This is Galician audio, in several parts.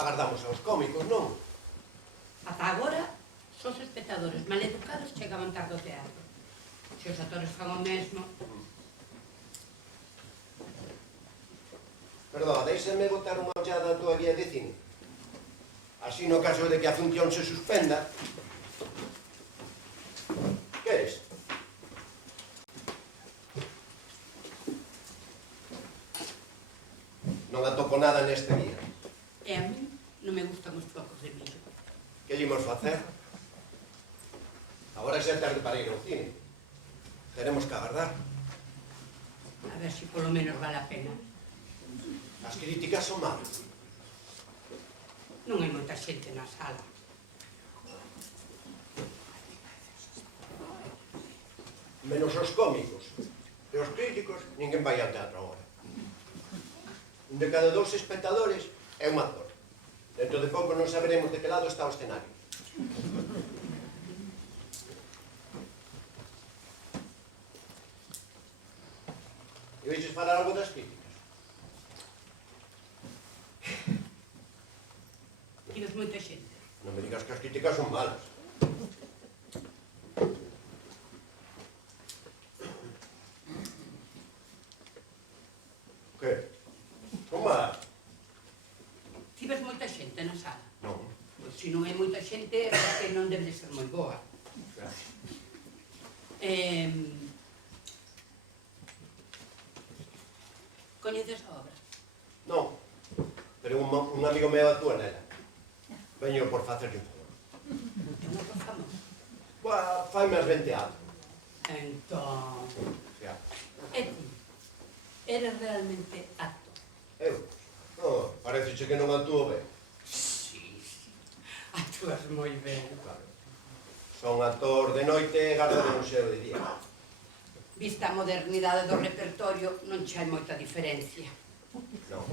agardamos aos cómicos, non? Ata agora, só os espectadores maleducados chegaban tarde ao teatro. Se os actores fan o mesmo... Perdón, deixame botar unha ollada a tua guía de cine. Así, no caso de que a función se suspenda... Queres? Non atopo nada neste día. E a mí non me gustan os flocos de millo. Que lle imos facer? Agora xa é tarde para ir ao cine. Teremos que agardar. A ver se polo menos vale a pena. As críticas son malas. Non hai moita xente na sala. Menos os cómicos. E os críticos, ninguén vai ao teatro agora. Un de cada 2 espectadores é un actor. Dentro de pouco non saberemos de que lado está o escenario. E veixes falar algo das críticas? Tives moita xente. Non me digas que as críticas son malas. Que? Son malas? Tives moita xente na sala. Non. Pois se non hai moita xente, é porque non debe de ser moi boa. Coñeces a obra? Non. Pero un amigo meu actúa nela. Veño por facerlle un favor. É unha obra famosa. Buah, faime as 20 anos. Entón... Xa. E ti? Eres realmente actor? Eu? Non, parece que non actúo ben. Sí. Actúas moi ben. Claro. Son actor de noite e garda de museo de día. Vista a modernidade do repertorio, non che hai moita diferencia. Non.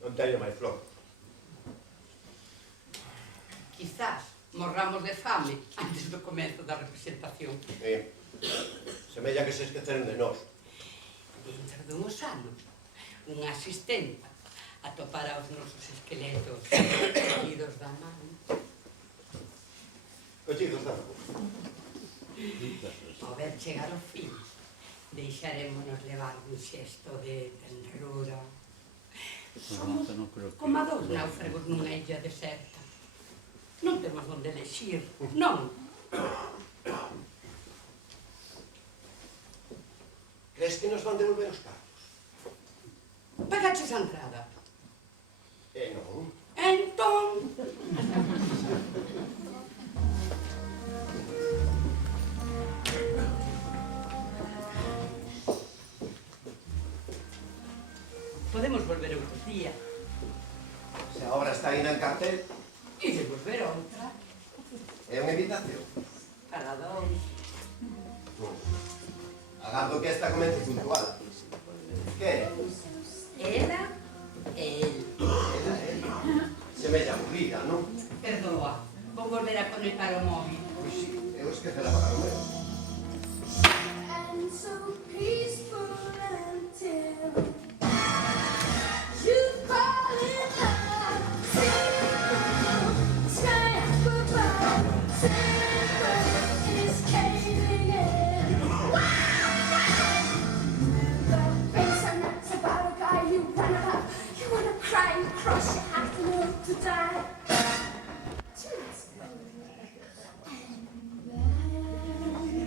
Non teño máis flor. Quizás morramos de fame antes do comezo da representación. Semella que se esqueceron de nós. Dentro dunhos anos, unha asistenta atopará os nosos esqueletos collidos da man. Collidos da mão. Ao ver chegar o fin, deixarémonos levar un xesto de tenrura. Somos como a 2 náufragos nunha illa deserta. Non temos onde elexir, non. Crees que nos van devolver os cartos? Pagaches a entrada. Non. Entón... Podemos volver outro día. Se a obra está aí en cartel, E de volver outra. é unha invitación. Para 2. Agardo que esta comece puntual. Que? Ela e el. Ela. Semella aburrida, non? Perdoa, vou volver a conectar o móvil. Pois sí, eu esquecera para o meu. And so peaceful until you fall in love. Sky up above, silver is caving in. The face and that's about a guy you wanna cry, you cross, you have to move to die. 2 nights ago. And then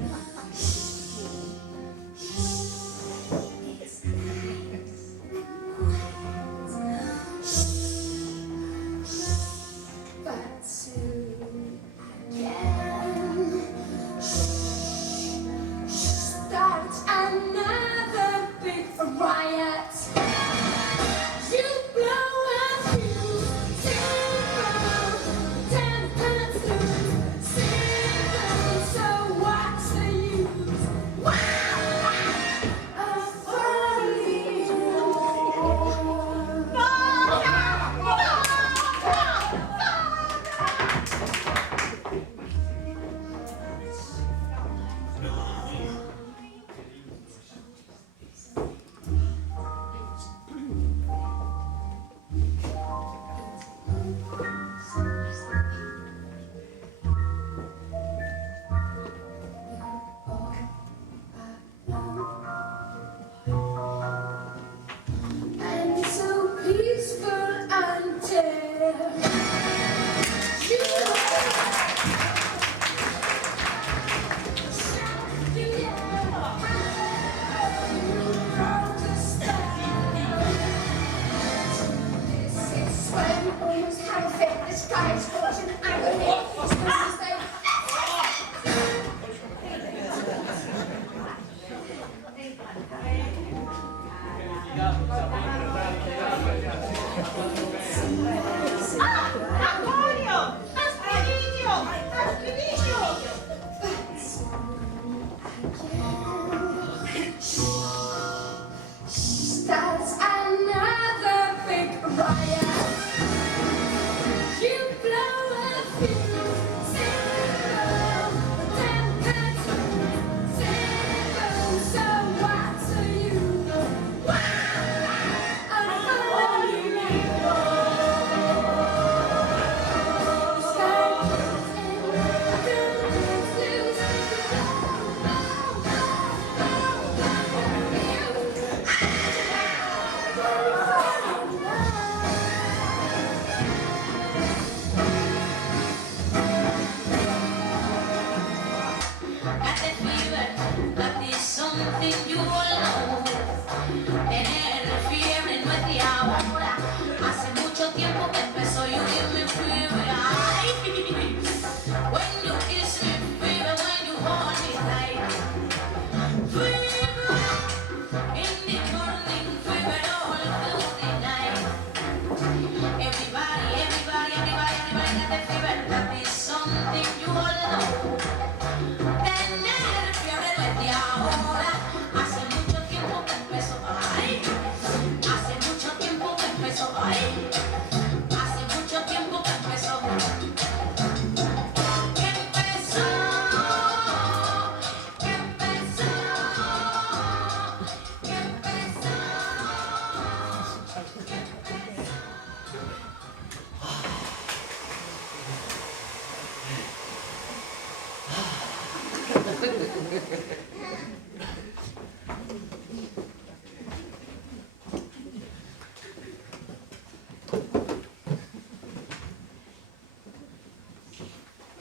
Antonio! Asperillo! Asperillo! Starts another big riot. You blow a fuse, zero, tempest, zero. So what are you? Got that fever, but there's something you all know. Tener feeling with the ahora. Hace mucho tiempo que empezó, you give me fever. Ay. When you kiss me, fever, when you hold me tight. Fever, in the morning, fever all through the night. Everybody got that fever, but there's something you all know. Tener fiebre no es de ahora, hace mucho tiempo que empezó, ay, hace mucho tiempo que empezó, ay, hace mucho tiempo que empezó, que empezó, que empezó, que empezó.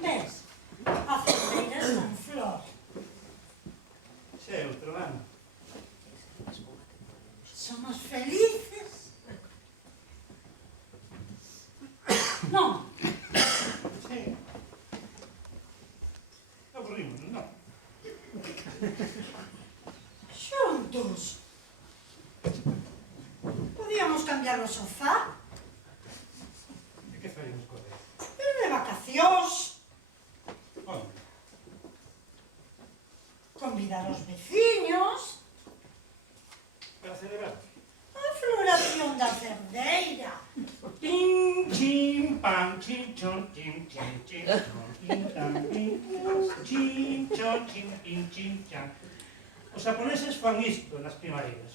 Ves, a cerdeira está en flor. Xa é outro ano. Somos felices. Non, Sí. Aburrímonos, non? xuntos. Podíamos cambiar o sofá, E que faremos co día? ir de vacacións, Onde? convidar os veciños, Para celebrar? a floración da cerdeira. Tim, chim, pam, chim, chon, chim, chim, chim, chon, chim, tam, chim, chim, chon, chim, chim, chim, chan. Os japoneses fan isto nas primareiras.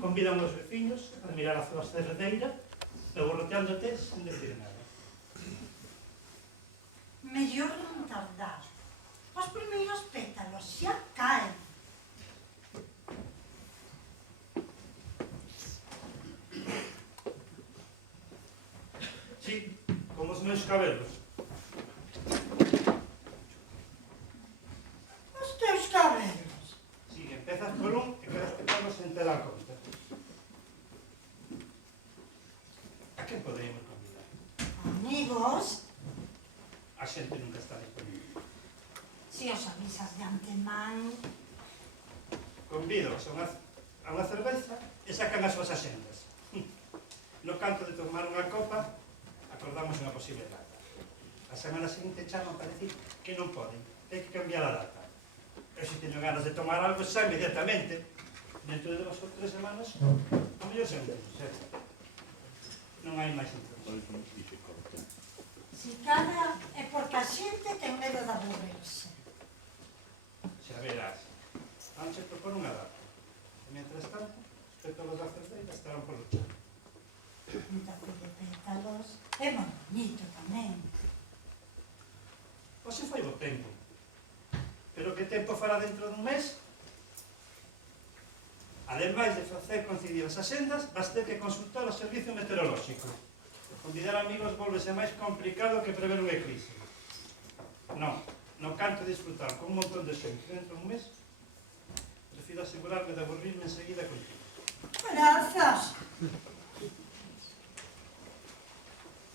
Convidan os veciños a mirar a súa cerdeira, borroteándote sen decir nada. Mellor non tardar. Os primeiros pétalos xa caen. Sí, como os meus cabelos. Os teus cabelos. Si, empezas por un e quedas petando sen te dar conta. A quen poderíamos convidar? Amigos, A xente nunca está disponible. se os avisas de antemán, Convidos a unha cerveza e sacan as súas axendas. No canto de tomar unha copa, acordamos unha posible data. A semana seguinte chaman para decir que non poden, hai que cambiar a data. E se teño ganas de tomar algo xa inmediatamente, dentro de 2 ou 3 semanas, a mellor se non hai máis introducción. se cada é porque a xente ten medo de aburrirse. Xa verás. Vamos a propor unha data. E, mientras tanto, os pétalos da cerdeira estarán por luchar. Un tape de pétalos é moi bonito tamén. Hoxe foi bo tempo. Pero que tempo fará dentro dun mes? Ademais de facer coincidir as axendas, vas ter que consultar o servicio meteorolóxico. Convidar amigos volvese máis complicado que prever un eclipse. Non, non canto disfrutar con un montón de xente dentro dun mes, prefiro asegurarme de aburrirme enseguida contigo. Grazas.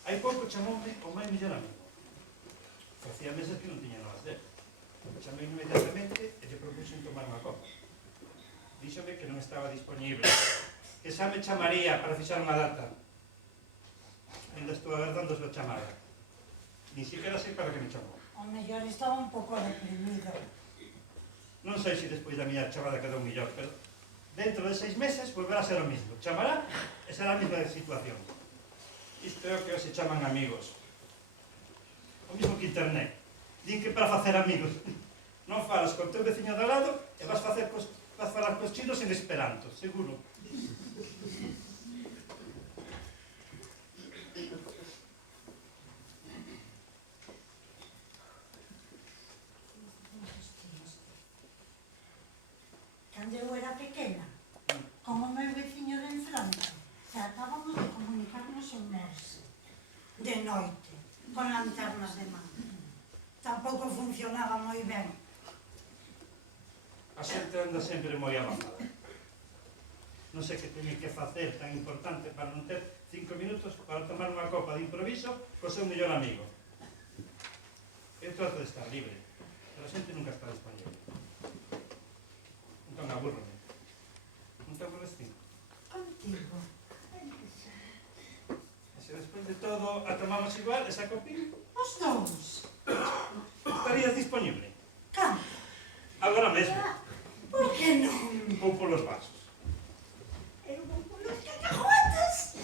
Hai pouco chamoume o meu mellor amigo. Facía meses que non tiña novas dele. Chamei inmediatamente e lle propuxen tomar unha copa. Díxome que non estaba disponible, que xa me chamaría para fixar unha data. Ainda estou agardando a súa chamada. Ni siquiera sei para que me chamou. O mellor estaba un pouco deprimido. Non sei se despois da miña chamada quedou mellor, pero dentro de 6 meses volverá a ser o mismo. Chamará e será a mesma situación. Isto é o que se chaman amigos. O mismo que internet. Din que para facer amigos non falas con teu veciño do lado e vas falar cos chinos en esperanto, seguro. Cando eu era pequena, como o meu veciño de enfronte, tratábamos de comunicarnos en Morse, de noite, con lanternas de man. Tampouco funcionaba moi ben. A xente anda sempre moi avanzada. Non sei que teñe que facer tan importante para non ter 5 minutos para tomar unha copa de improviso co seu mellor amigo. Eu trato de estar libre, pero a xente nunca está disponible. Entón aburrome. Non te aburres ti? Contigo. E se despois de todo a tomamos igual esa copina, Os dous. estarías disponible. Cando? Agora mesmo. Por que non? Ou polos vasos. Eu vou polos cacahuates.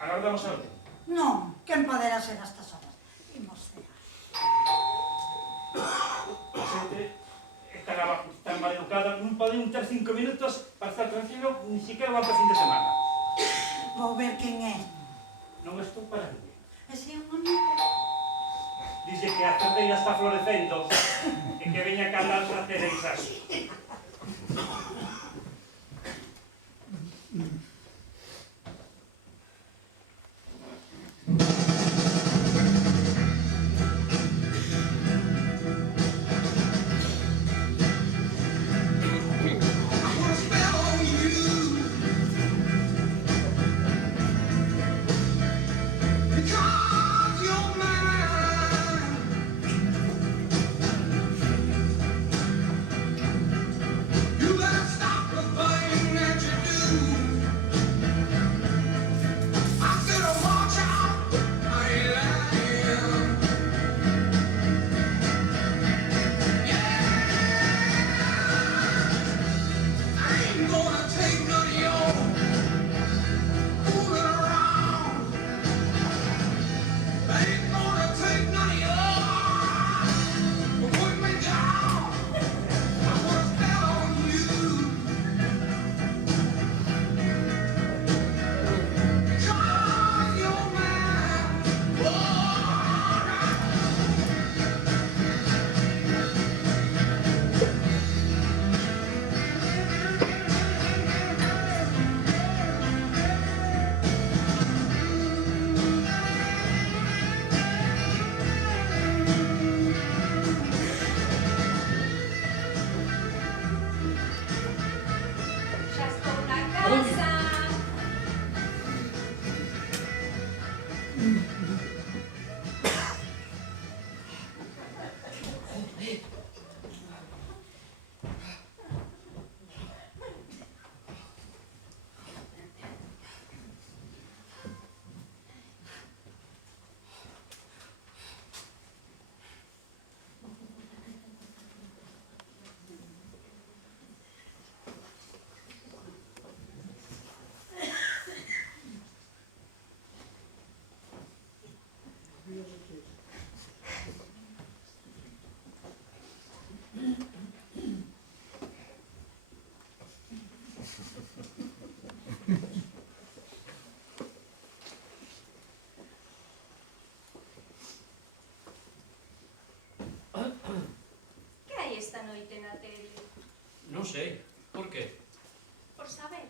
Agardamos a orden. Non, quen podera ser a estas horas? Imos cear. A xente tan mal educada, non poden ter 5 minutos para estar tranquilo, ni siquiera van para fin de semana. Vou ver quen é. Non estou para ninguén. E se é un amigo? Dice que a cerdeira está florecendo e que veña a calar as cereixas. Xa estou na casa. Que hai esta noite na tele? Non sei, por qué? Por saber.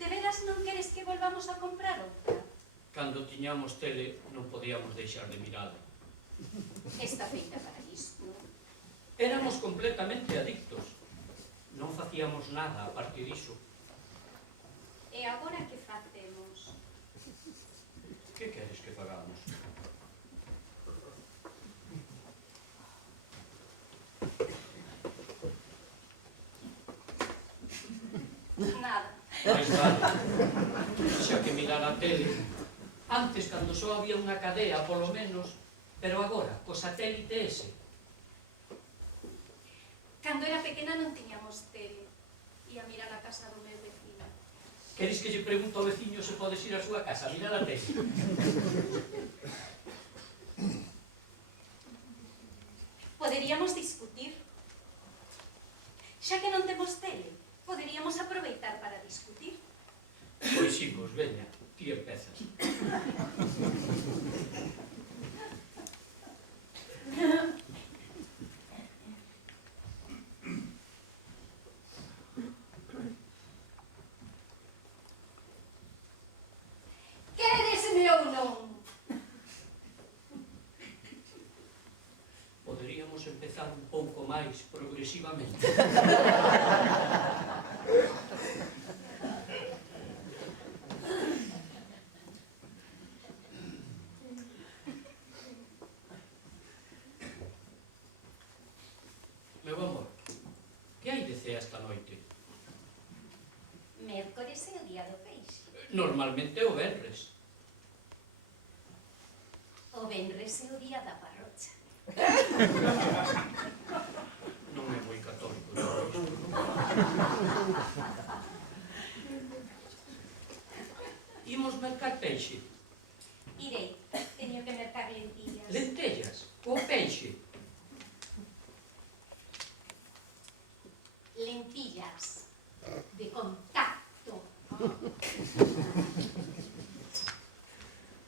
De veras non queres que volvamos a comprar outra? Cando tiñamos tele non podíamos deixar de mirala. Está feita para isto. Éramos completamente adictos. Non facíamos nada a parte diso. E agora que facemos? Que queres que fagamos? Mais vale, xa que mirar a tele. Antes, cando só había unha cadea, polo menos, pero agora, co satélite ese. Cando era pequena non tiñamos tele. Ia mirar a casa do meu vecino. Queres que lle pregunto ao veciño se podes ir á súa casa a mirar a tele? Poderíamos discutir. Xa que non temos tele, poderíamos aproveitar para discutir. Pois xicos, veña, ti empezas. Queredeseme ou non? Poderíamos empezar un pouco máis progresivamente. Meu amor, que hai de cea esta noite? Mércores é o día do peixe. Normalmente é o venres. O venres é o día da parrocha. Non é moi católico, non. Imos mercar peixe. Irei, teño que mercar lentillas. Lentellas, ou peixe. Lentillas de contacto.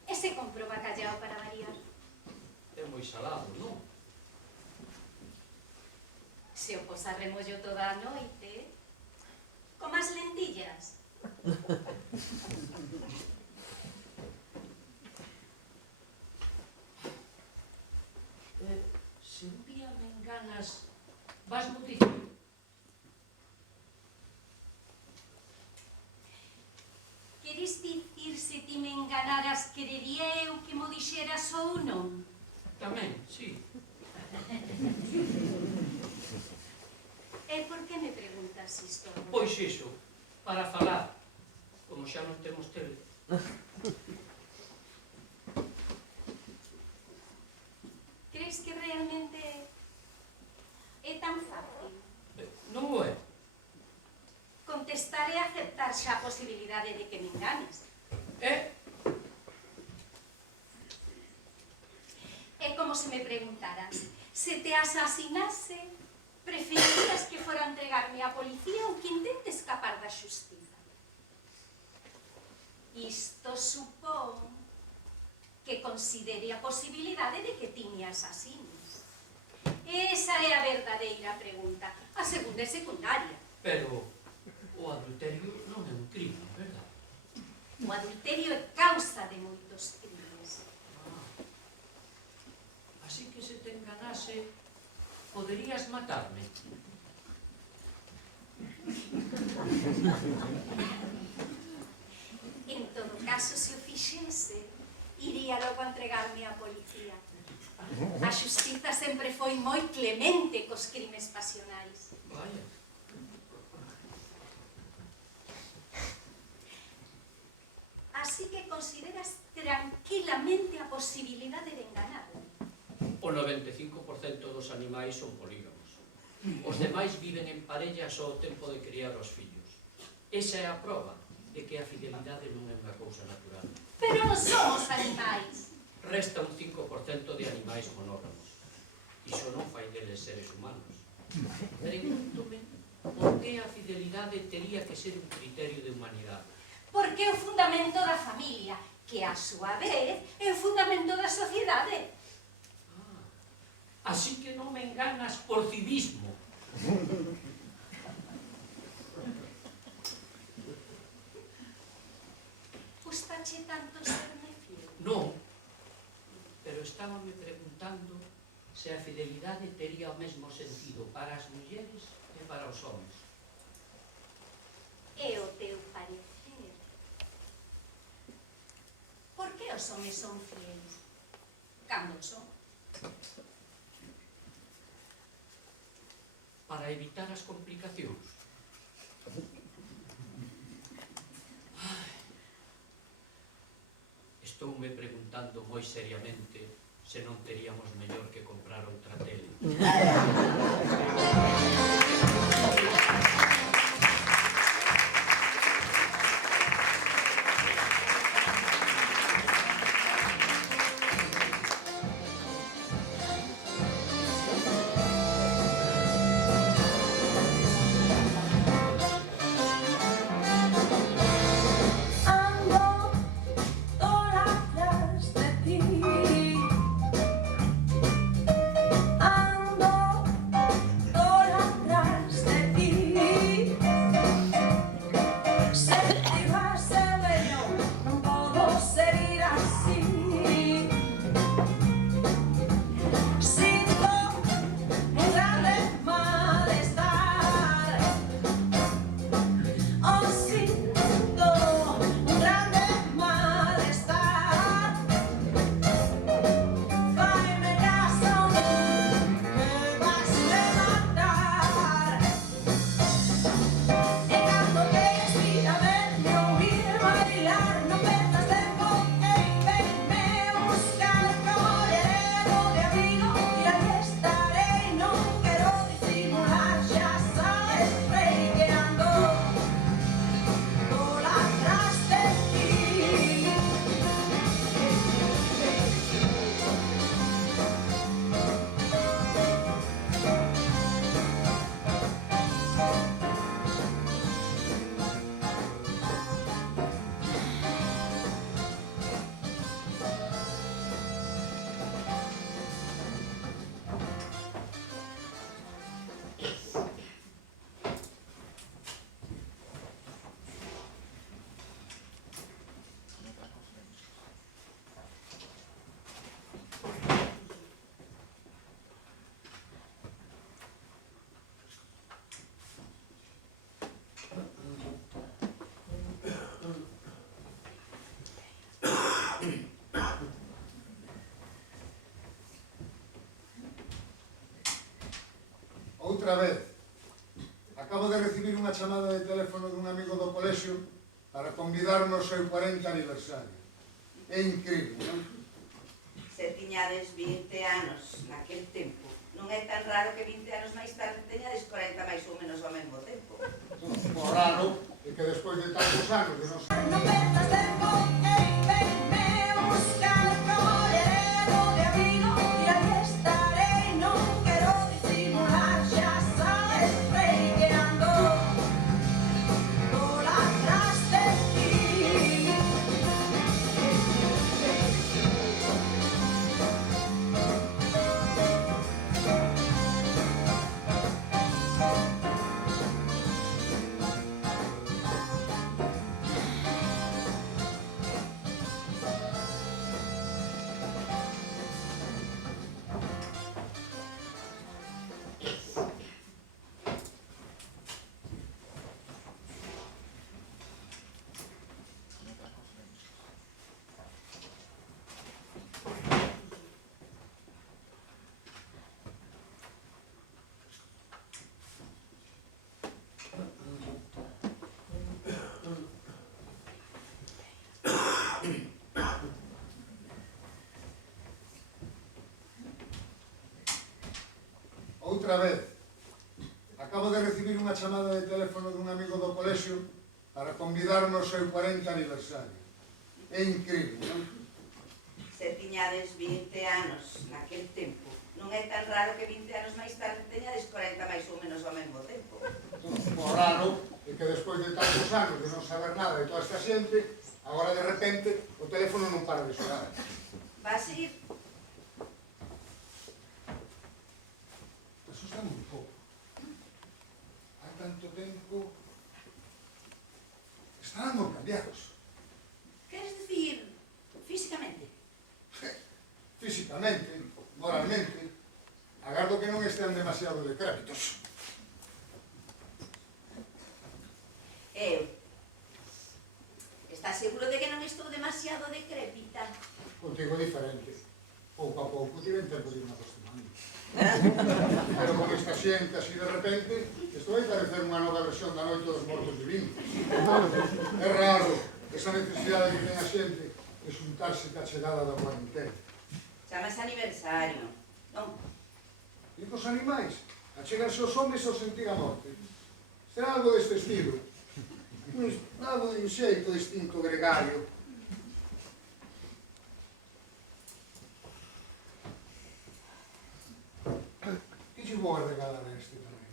Ese compro bacallao para variar. É moi salado, non? Se o posa remollo toda a noite, como as lentillas. Se un día me enganas, vas mo dicir. Queres dicir se ti me enganaras, querería eu que mo dixeras ou non? Tamén, sí. E por que me preguntas isto? Pois iso, para falar, como xa non temos tele. Crees que realmente é tan fácil? Non o é. Contestar e aceptar xa a posibilidade de que me enganes. É? É como se me preguntaras, se te asasinase, preferirías que fora entregarme á policía ou que intente escapar da xustiza? Isto supón que considere a posibilidade de que ti me asasines. Esa é a verdadeira pregunta. A segunda é secundaria. Pero o adulterio non é un crime, verdad? O adulterio é causa de moitos crimes. Así que se te enganase, poderías matarme. En todo caso, se o fixese, iría logo a entregarme á policía. A xustiza sempre foi moi clemente cos crimes pasionais. Vaya. Así que consideras tranquilamente a posibilidade de enganarme. O 95% dos animais son polígamos. Os demais viven en parella só o tempo de criar os fillos. Esa é a proba de que a fidelidade non é unha cousa natural. Pero non somos animais. Resta un 5% de animais monógamos. Iso non fai deles seres humanos. Pregúntome por que a fidelidade tería que ser un criterio de humanidade. Porque é o fundamento da familia, que a súa vez é o fundamento da sociedade. Así que non me enganas por civismo. Gustache tanto serme fiel? Non, pero estábame preguntando se a fidelidade tería o mesmo sentido para as mulleres e para os homens. É o teu parecer. Por que os homens son fieles? Cando son? Para evitar as complicacións. Estoume preguntando moi seriamente se non teríamos mellor que comprar outra tele. Ando todas de ti. Ando todas de ti. Se te vas el dueño, no puedo seguir así. Siento un grande malestar. Oh, siento un grande malestar. Faime caso, me vas a matar. En canto que respira, verme oír bailar, no perdas tiempo, venme buscar, correré de abrigo y ahí estaré. No quiero disimular, ya sabes, rey, que ando atrás de ti. Outra vez. Acabo de recibir unha chamada de teléfono dun amigo do colexio para convidarnos ao seu 40 aniversario. É incrível, non? Se tiñades 20 anos naquel tempo, non é tan raro que 20 anos máis tarde teñades 40 máis ou menos ao mesmo tempo. O raro é que despois de tantos anos de non ser... No perdas tiempo, venme buscar, correré de abrigo y ahí estaré. No quiero disimular, ya sabes, rey, que ando atrás de ti. Outra vez. Acabo de recibir unha chamada de teléfono dun amigo do colexio para convidarnos ao seu 40 aniversario. É incrível, non? Se tiñades 20 anos naquel tempo, non é tan raro que 20 anos máis tarde teñades 40 máis ou menos ao mesmo tempo. O raro é que despois de tantos anos de non saber nada de toda esta xente, agora de repente o teléfono non para de sonar. Vas ir? Asustame un pouco. Hai tanto tempo... Están moi cambiados. Queres dicir físicamente? Físicamente, moralmente. Agardo que non estean demasiado decrépitos. Estás seguro de que non estou demasiado decrépita? Contigo diferente. Pouco a pouco tiven tempo de ir acostumando. Pero con esta xente así de repente, isto vai parecer unha nova versión da Noite dos Mortos Divinos. É raro esa necesidade que ten a xente de xuntarse ca chegada da boa entera. Chamase aniversario. Non, E cos animais, a chegarse aos homes ao sentir a morte. Será algo deste estilo. Algo de un xeito distinto gregario. Que lle vou a regalar a este tamén?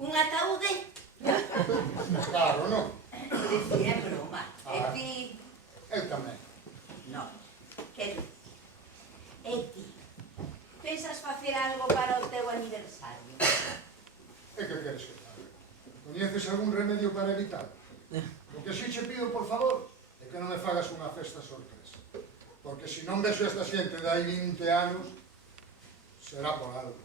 un ataúde. Claro, non? Dicir, é broma. E ti... Eu tamén. Non. Que dices? E ti? Pensas facer algo para o teu aniversario? E que queres que faga? Coñeces algún remedio para evitar? O que si che pido, por favor, é que non me fagas unha festa sorpresa. Porque se non vexo esta xente de hai 20 anos, será por algo.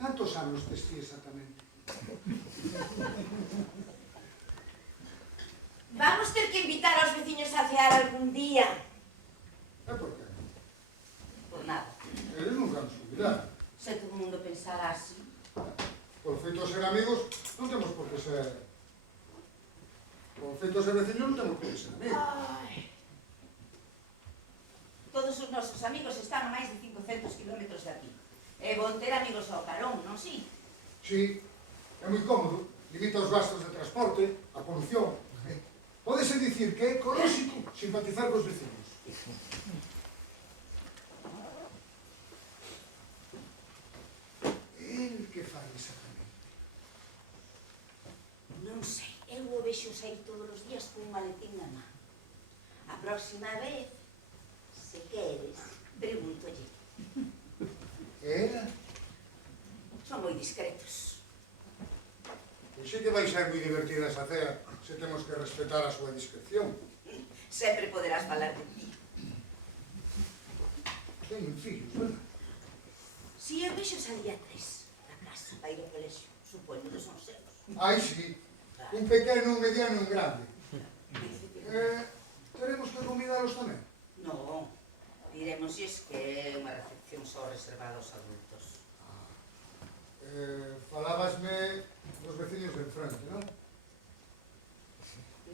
Cantos anos tes ti exactamente? Vamos ter que invitar aos veciños a cear algún día. E por que? Por nada. Eles nunca nos olvidaron. Se todo o mundo pensara así. Por feito a ser amigos, non temos por que ser... Por feito a ser veciños, non temos por que ser amigos. Ai. Todos os nosos amigos están a máis de 500 kilómetros de aquí. É bon ter amigos ao carón, non si? Sí, é moi cómodo. Limita os gastos de transporte, a polución. Pódese dicir que é ecolóxico simpatizar cos vecinos. El que fai exactamente? Non sei, eu o vexo sair todos os días con un maletín na man. A próxima vez, se queres, pregúntolle. Era? Son moi discretos. Pois que vai ser moi divertida esa cea se temos que respetar a súa discreción. Sempre poderás falar de ti. Teñen fillos, verdad? Si eu vexo salir a 3 da casa para ir ao colexio, supoño que son seus. Ai, sí. Un pequeno, un mediano e un grande. Teremos que convidalos tamén? Non, diremosles que é unha recepción só reservada aos adultos. Falábasme dos veciños de enfrente, non?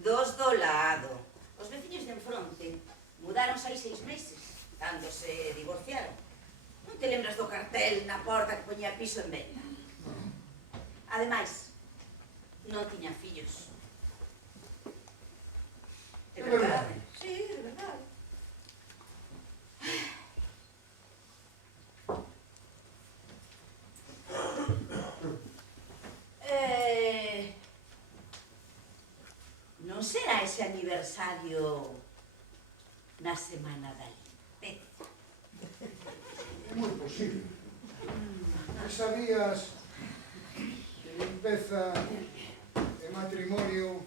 Dos do lado. Os veciños de enfronte mudaronse hai 6 meses, cando se divorciaron. Non te lembras do cartel na porta que poñía piso en venta? Ademais, non tiña fillos. É verdade? Sí, é verdade. Non será ese aniversario na semana da limpeza? É moi posible. Sabías que limpeza e matrimonio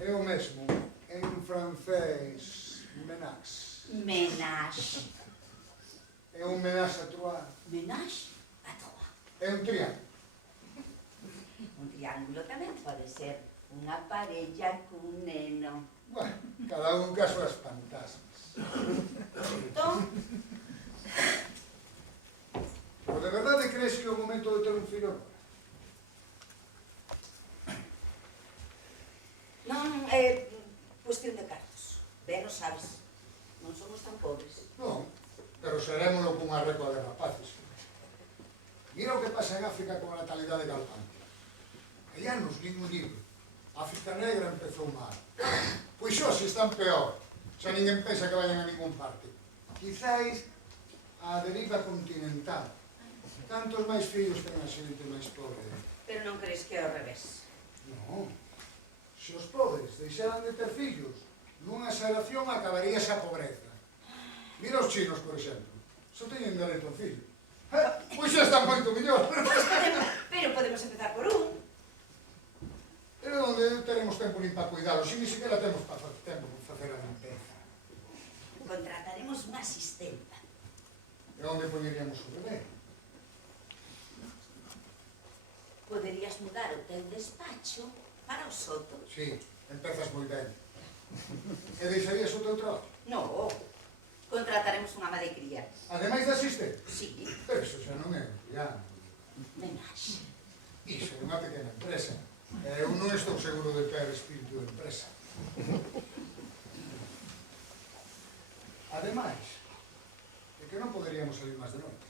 é o mesmo en francés ménage. Ménage. É un ménage à trois. Ménage à trois. É un triángulo. Un triángulo tamén pode ser unha parella cun neno. Bueno, cada un caso as fantasmas. Entón, Pero de verdade crees que é o momento de ter un fillo agora? non é cuestión de cartos. Ben o sabes, non somos tan pobres. Non, pero serémoslo cunha recua de rapaces. Mira o que pasa en África con a natalidade galopante. Hai anos li un libro. África Negra empezou mal. Pois xos están peor. Xa ninguén pensa que vayan a ningún parte. Quizáis a deriva continental. Cantos máis fillos ten a xente máis pobre? Pero non crees que é ao revés? Non. Se os pobres deixaran de ter fillos, nunha xeración acabaríase a pobreza. Mira os chinos, por exemplo. Só teñen dereito ao fillo. Pois xa están moito mellor. Pero podemos empezar por un. Pero onde teremos tempo nin para cuidalo, se ni siquiera temos tempo para facer a limpeza. Contrataremos unha asistenta. E onde poñeríamos o bebé? Poderías mudar o teu despacho para o soto. Sí, empezas moi ben. E deixarías o teu traballo? No, contrataremos unha ama de cría. Ademais de asistente? Sí. Pero iso xa non é un piano. Menaxe. Iso é unha pequena empresa. Eu non estou seguro de ter espírito de empresa. Ademais, é que non poderíamos salir máis de noite.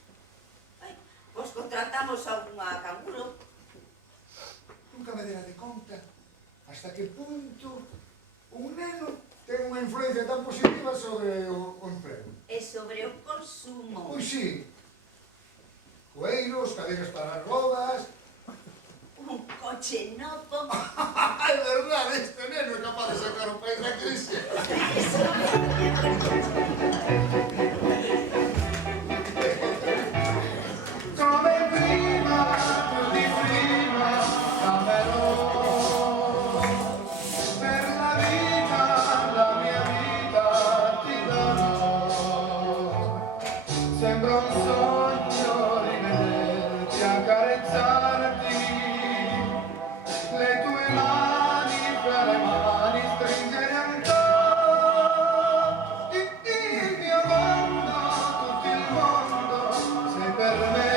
Pois contratamos a unha canguro. Nunca me dera de conta hasta que punto un neno ten unha influencia tan positiva sobre o emprego. E sobre o consumo. Pois sí. Coeiros, cadeiras para as rodas... Un coche novo. É verdade, este neno é capaz de sacar o país da crise. Come prima, più di prima, camerò. Per la mia vita ti darò. Sembra un sogno rivederti, accarezzarti. Le tue mani fra le mani stringere ancora. Il mio mondo, tutto il mondo, sei per me.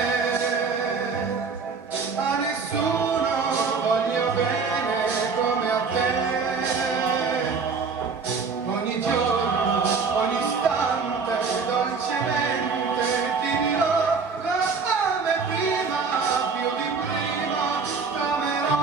A nessuno voglio bene come a te. Ogni giorno, ogni istante, dolcemente ti dirò come prima, più di prima, t'amerò.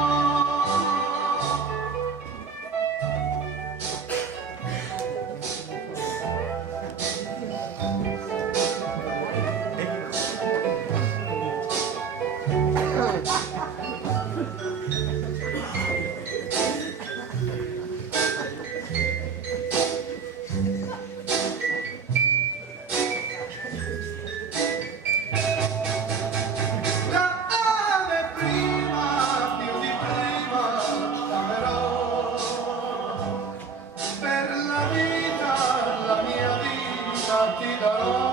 Come prima, più di prima, t'amerò. Per la mia vita ti darò.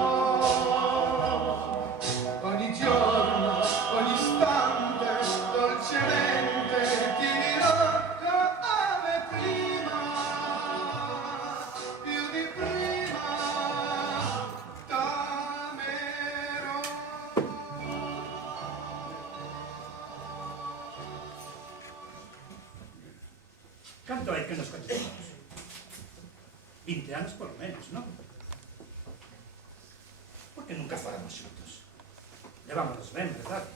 Ogni giorno, ogni istante, dolcemente ti dirò come prima, più di prima, t'amerò. Canto hai que nos coñecemos? 20 anos por lo menos, non? Porque nunca fóramos xuntos. Levámonos ben, verdade?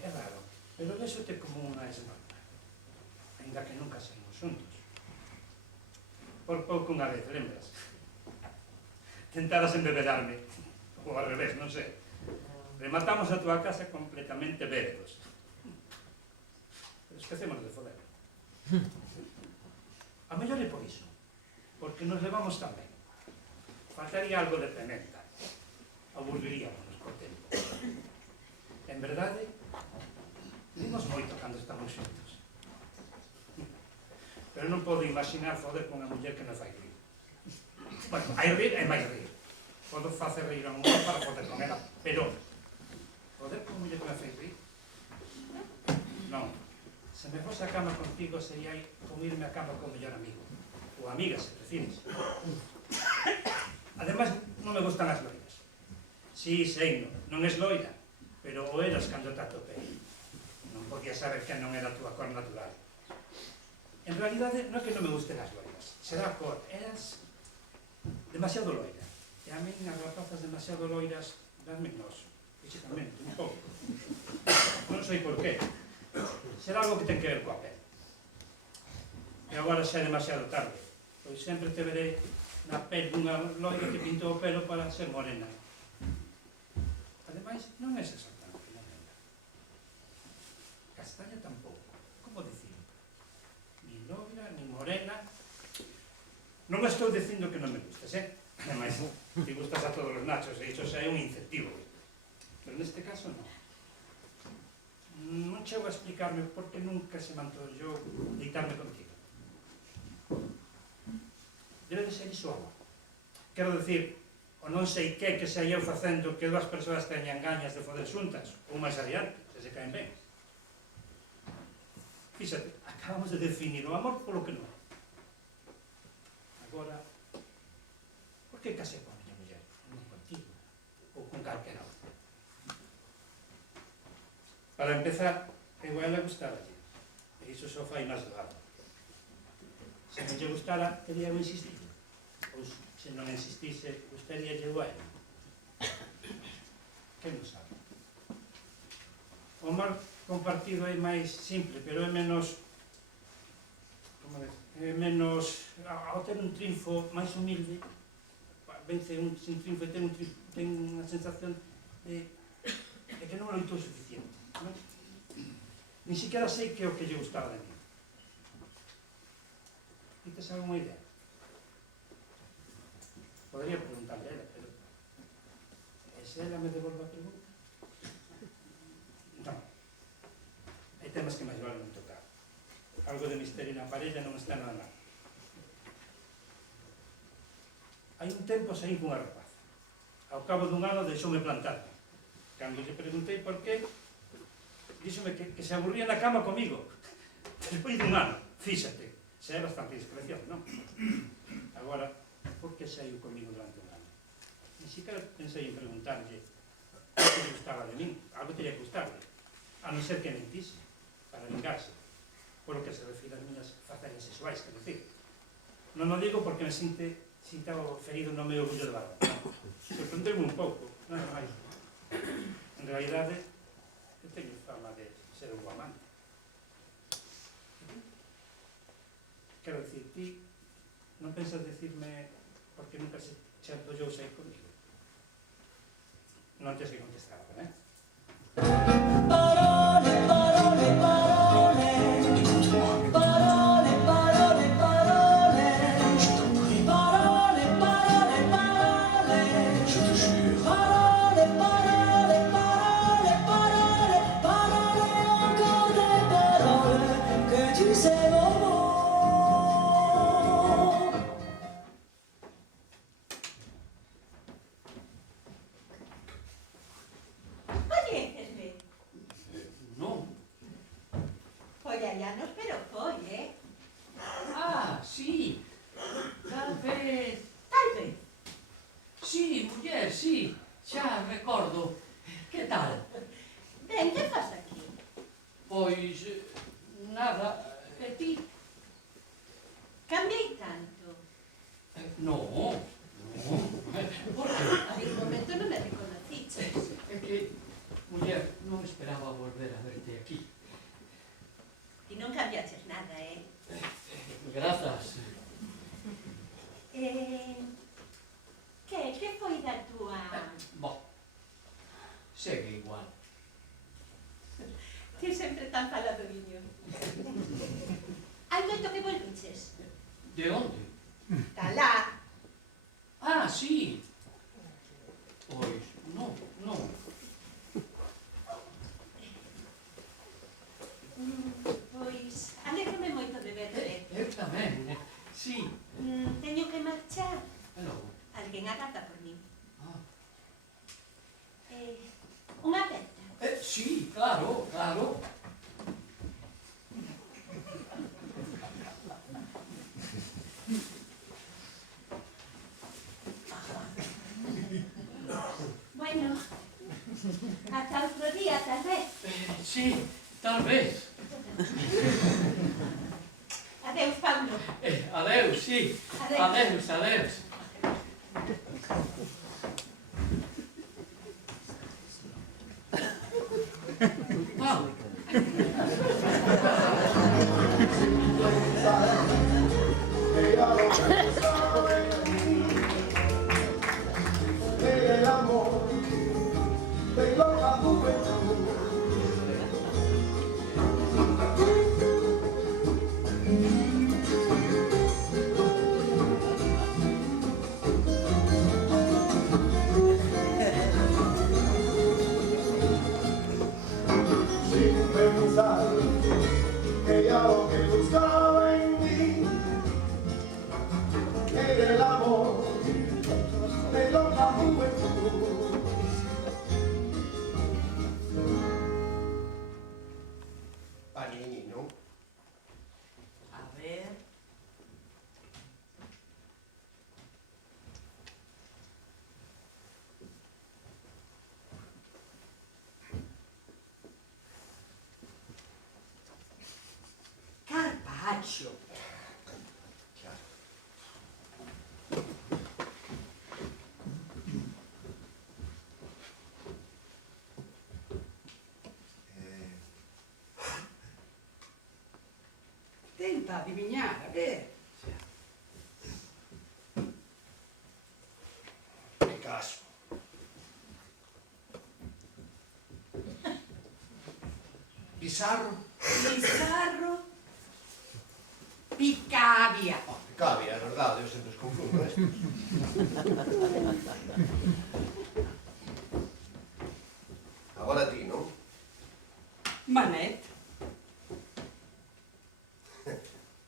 É raro, pero léxote como unha esnorma, ainda que nunca saímos xuntos. Por pouco unha vez, lembras? Tentaras embebedarme, ou ao revés, non sei. Rematamos a tua casa completamente bébedos. Pero esquecemos de foder. A mellor é por iso, porque nos levamos tan ben. Faltaría algo de pimenta. Aburriríamos por tempo. En verdade, rimos moito cando estamos xuntos. Pero non podo imaginar foder con unha muller que me fai rir. Bueno, hai rir e máis rir. Podo facer rir a unha muller para foder con ela, pero foder con unha muller que me fai rir? Non. Se me fose a cama contigo sería como irme a cama con o mellor amigo. Ou amiga, se prefires. Ademais, non me gustan as loiras. Sí, sei, non es loira, pero o eras cando te atopei. Non podía saber que non era a túa cor natural. En realidade, non é que non me gusten as loiras. Será a cor. Eras demasiado loira. E a mí, as rapazas demasiado loiras, danme noso. Físicamente, un pouco. Non sei por qué. Será algo que ten que ver coa pel. E agora xa é demasiado tarde, pois sempre te verei na pel dunha loira que pintou o pelo para ser morena. Ademais, non é exactamente morena. Castaña tampouco. Como dicir? Ni loira, ni morena. Non estou dicindo que non me gustes, Ademais, te gustas a todos os nachos, e iso xa é un incentivo. Pero neste caso, non. Non chego a explicarme por que nunca se me antollou deitarme contigo. Debe de ser iso algo. Quero dicir, o non sei que se hai eu facendo que dúas persoas teñan gañas de foder xuntas, ou máis adiante, se caen ben. Fíxate, acabamos de definir o amor polo que non é. Agora, por que casei con a miña muller? Non contigo, ou con calquera outra. Para empezar, igual ela gustáballe. E iso só fai máis doado. Se non lle gustara, teria que insistir. Ou se non insistise, gustaría lle igual. Que non sabe? O mar compartido é máis simple, pero é menos... Como decir? É menos... Ao ter un triunfo máis humilde, vence un sin triunfo e ten unha sensación de que non loitou suficiente. Non? Ni siquiera sei que é o que lle gustaba de mí. E tes alguna idea? Podría preguntarle a ela, pero... E se ela me devolve a pregunta? Non. Hai temas que máis vale non tocar. Algo de misterio na parella non está nada mal. Hai un tempo saí cunha rapaza. Ao cabo dun ano deixoume plantado. Cando lle preguntei por qué, díxome que se aburría na cama comigo. Despois dun ano, fíxate, xa é bastante discreción, non? Agora, por que saiu comigo durante un ano? Ni siquiera pensei en preguntarlle o que lle gustaba de min, algo teria que gustarle, a non ser que mentise, para vingarse, polo que se refira ás miñas facelas sexuais, que decir. Non o digo porque me sintaba ferido no meu orgullo de barba. Sorprendeu-me un pouco, nada máis. En realidade, eu teño fama de ser un amante. Quero dicir, ti non pensas decirme por que nunca se antollou sair comigo? Non tens que contestar, eh? Parole, parole, parole. Parole, parole, parole. Parole, parole, parole. Je te jure. Parole, parole, parole, parole. Parole, encore des paroles que tu sais mon mot. Coñécesme? Non. Pois allá nos pero foi, Ah, sí. Tal vez... Tal vez. Sí, muller, sí. Xa recordo. Que tal? Ben, que faz aquí? Pois... nada. E ti? Cambiei tanto. Non. Non. Por que? A mí un momento non me reconociches. É que, muller, non esperaba volver a verte aquí. E non cambiaches nada, Grazas. Que foi da túa... Bo, segue igual. Ti sempre tan faladoriño. Hai moito que volviches. De onde? Talá. Ah, sí. Pois, non, non. Pois, alégrome moito de verte. Eu tamén, sí. Teño que marchar. Pero, Alguén agata por min. ah. Unha aperta. Sí, claro, claro. Bueno, ata outro día, tal vez. Sí, tal vez. Adeus, Paulo. Adeus, sí. Adeus. Adeus, adeus. Ah. El amor de loca juventud. Sin pensar que ya lo que buscaba en mí baixo. Tenta adiviñar, a ver. Picasso. Pizarro. Pizarro. Picabia. Oh, Picabia, é verdade, eu sempre os confundo estes. Agora ti, non? Manet.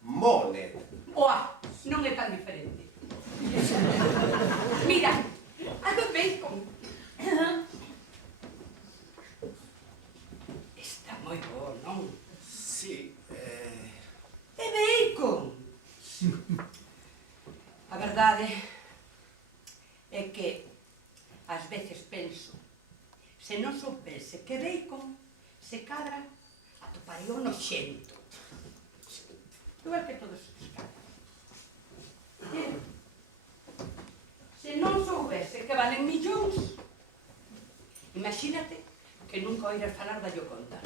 Monet. Oa, non é tan diferente. Mira, a do bacon. Está moi bo, non? Sí, É bacon. A verdade é que ás veces penso, se non soupese que bacon se cadra, atoparía o noxento. Igual que todos os cadras. Se non soubese que valen millóns, imagínate que nunca oíras falar da Gioconda.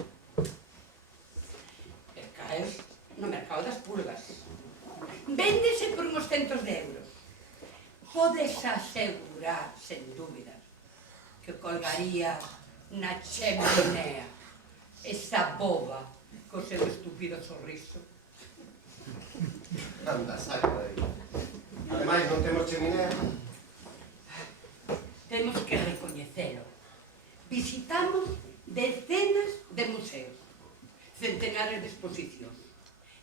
E caes no mercado das pulgas. Véndese por uns centos de euros. Podes asegurar, sen dúbida, que colgaría na cheminea esa boba co seu estúpido sorriso. anda, saca de aí. Ademais, non temos cheminea. Temos que recoñecelo. Visitamos decenas de museos, centenares de exposicións.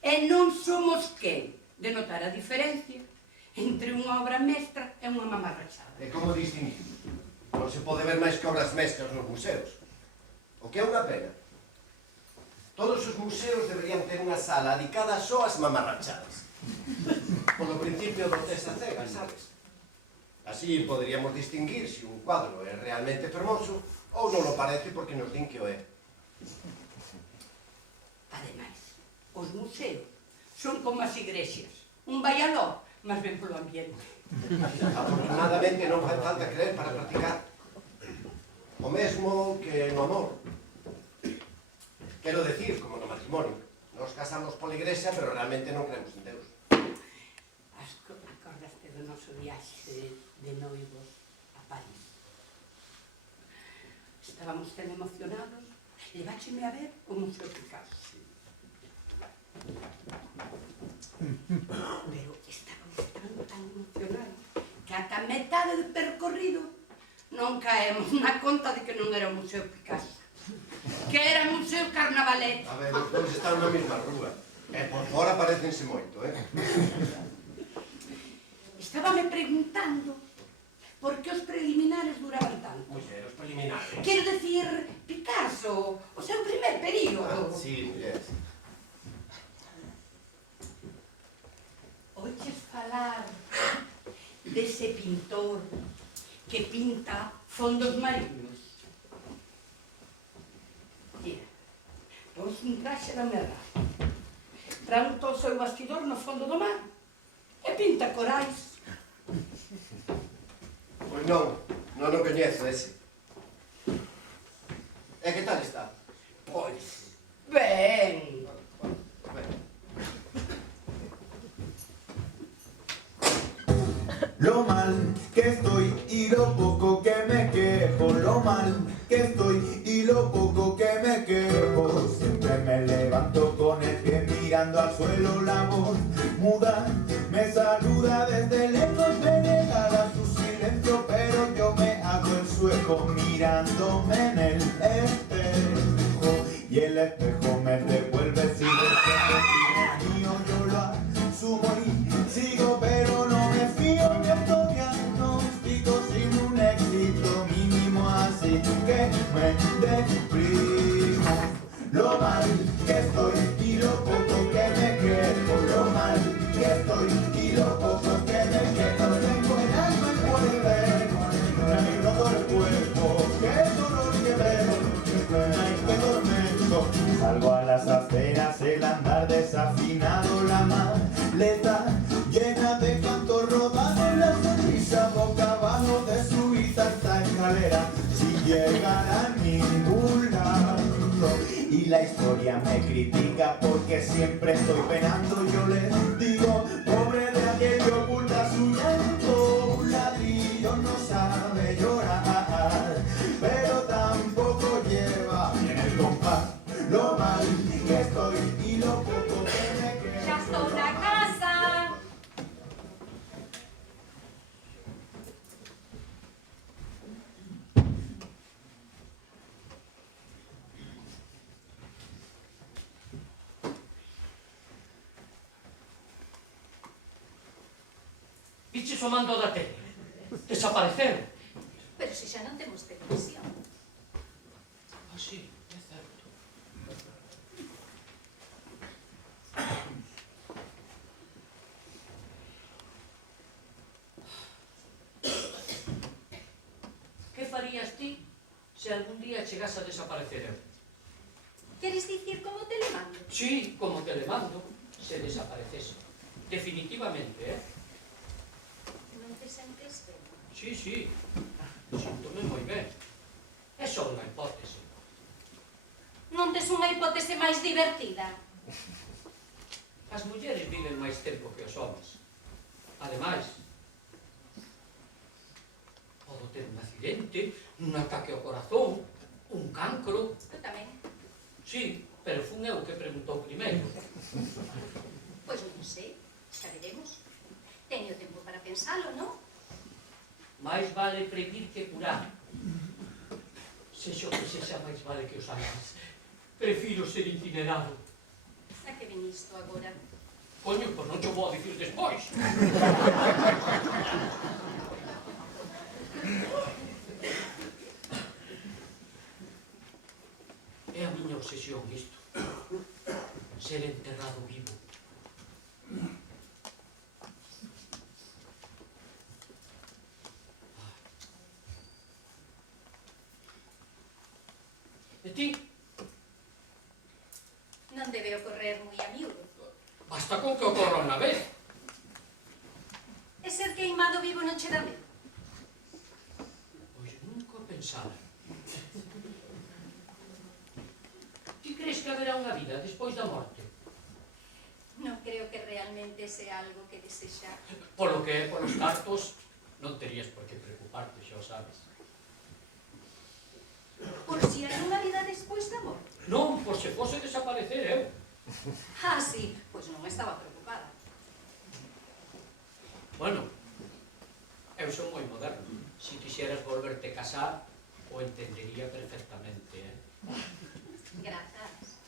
E non somos quen de notar a diferencia entre unha obra mestra e unha mamarrachada. E como distinguir? Non se pode ver máis que obras mestras nos museos. O que é unha pena. Todos os museos deberían ter unha sala dedicada só ás mamarrachadas. Polo principio do testa cega, sabes? Así poderíamos distinguir se un cuadro é realmente fermoso ou non lo parece porque nos din que o é. Ademais, os museos son como as igrexas. Un vai aló, mas ben polo ambiente. Afortunadamente non fai falta creer para practicar. O mesmo que no amor. Quero decir, como no matrimonio. Nos casamos pola igrexa, pero realmente non creemos en Deus. Acordaste do noso viaxe de noivos a París? Estábamos tan emocionados. Levácheme a ver o Museo Picasso. Pero estábamos tan emocionados que ata metade do percorrido non caemos na conta de que non era o Museo Picasso, que era o Museo Carnavalet. A ver, os dous están na mesma rúa. E por fora parecense moito, Estábame preguntando por que os preliminares duraban tanto. Muller, os preliminares. Quero decir, Picasso, o seu primer período. Sí, muller. Oiches falar dese pintor que pinta fondos marinos? Mira, pos un traxe da merra, planto o seu bastidor no fondo do mar e pinta corais. Pois non o coñezo ese. E que tal está? Pois, ben. Lo mal que estoy y lo poco que me quejo, lo mal que estoy y lo poco que me quejo. Siempre me levanto con el pie mirando al suelo, la voz muda me saluda desde lejos, me regala su silencio, pero yo me hago el sueco mirándome en el espejo. Y el espejo me devuelve si es mío, yo lo asumo y sigo, pero no me fío de estos diagnósticos sin un éxito mínimo, así que me deprimo. Lo mal que estoy y lo poco que me quejo, lo mal que estoy y lo poco que me quejo. Tengo el alma en cuerpo, negro todo el cuerpo, qué dolor que veo, qué tormento. Salgo a la las aceras, el andar desafinado, la maleta llena de cantos rodados, la sonrisa boca abajo de subir esta escalera sin llegar a ningún lado. Y la historia me critica porque siempre estoy penando. Yo les digo, pobre de aquel que oculta su llanto, un ladrillo no sabe llorar, pero tampoco lleva en el compás lo mal que estoy y lo poco que me queda. Ya estoy a casa. Viches o mando da tele. Desaparecer. Pero se xa non temos televisión. Ah, sí, é certo. Que farías ti se algún día chegas a desaparecer eu? Queres dicir como telemando? Sí, como telemando, se desaparecese. Definitivamente, eh? Non te sentes ben? Sí, sí. Síntome moi ben. É só unha hipótese. Non tes unha hipótese máis divertida? As mulleres viven máis tempo que os homes. Ademais, podo ter un accidente, un ataque ao corazón, un cancro. Eu tamén. Sí, pero fun eu que preguntou primeiro. Pois non sei, xa veremos. Teño tempo para pensalo, non? Mais vale prevenir que curar. Sexa o que sexa, máis vale que os antes. Prefiro ser incinerado. A que ven isto agora? Coño, pois non te vou a dicir despois. É a miña obsesión isto. Ser enterrado vivo. E ti? Non debe ocorrer moi a miúdo. Basta con que ocorra unha vez. E ser queimado vivo non che dá medo? Pois nunca o pensara. Ti crees que haberá unha vida despois da morte? Non creo que realmente sea algo que desexar. Polo que é polos cartos, non terías por que preocuparte, xa o sabes. Por si hai unha vida despois da morte. Non, por se fose desaparecer eu. Ah, sí, pois non estaba preocupada. Bueno, eu son moi moderno. Si quixeras volverte casar, o entendería perfectamente, eh? Grazas.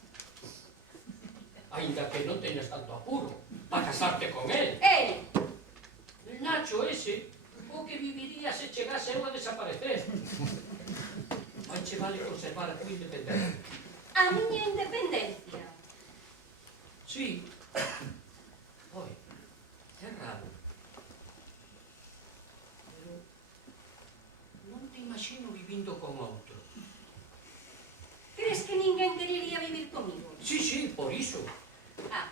Ainda que non teñas tanto apuro para casarte con él. El! El Nacho ese, o que viviría se chegase eu a desaparecer. Vai che vale conservar a tua independencia. A miña independencia. Sí. Oi, é raro. Pero non te imagino vivindo con outro. Crees que ninguén querería vivir comigo? Sí, sí, por iso. Ah,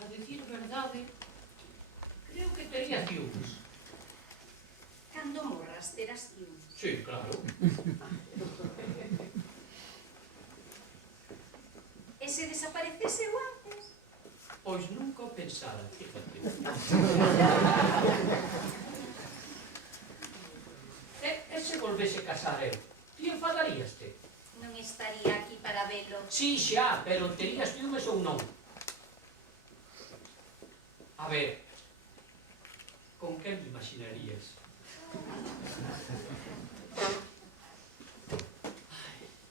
A decir verdade, creo que tería ciúmes. cando morras terás ciúmes. Sí, claro. E se desaparecese eu antes? Pois nunca o pensara, fíjate. E se volvese casar eu? Ti enfadaríaste? Non estaría aquí para velo. Sí, xa, pero terías ciúmes ou non? A ver, con quen me imaginarías?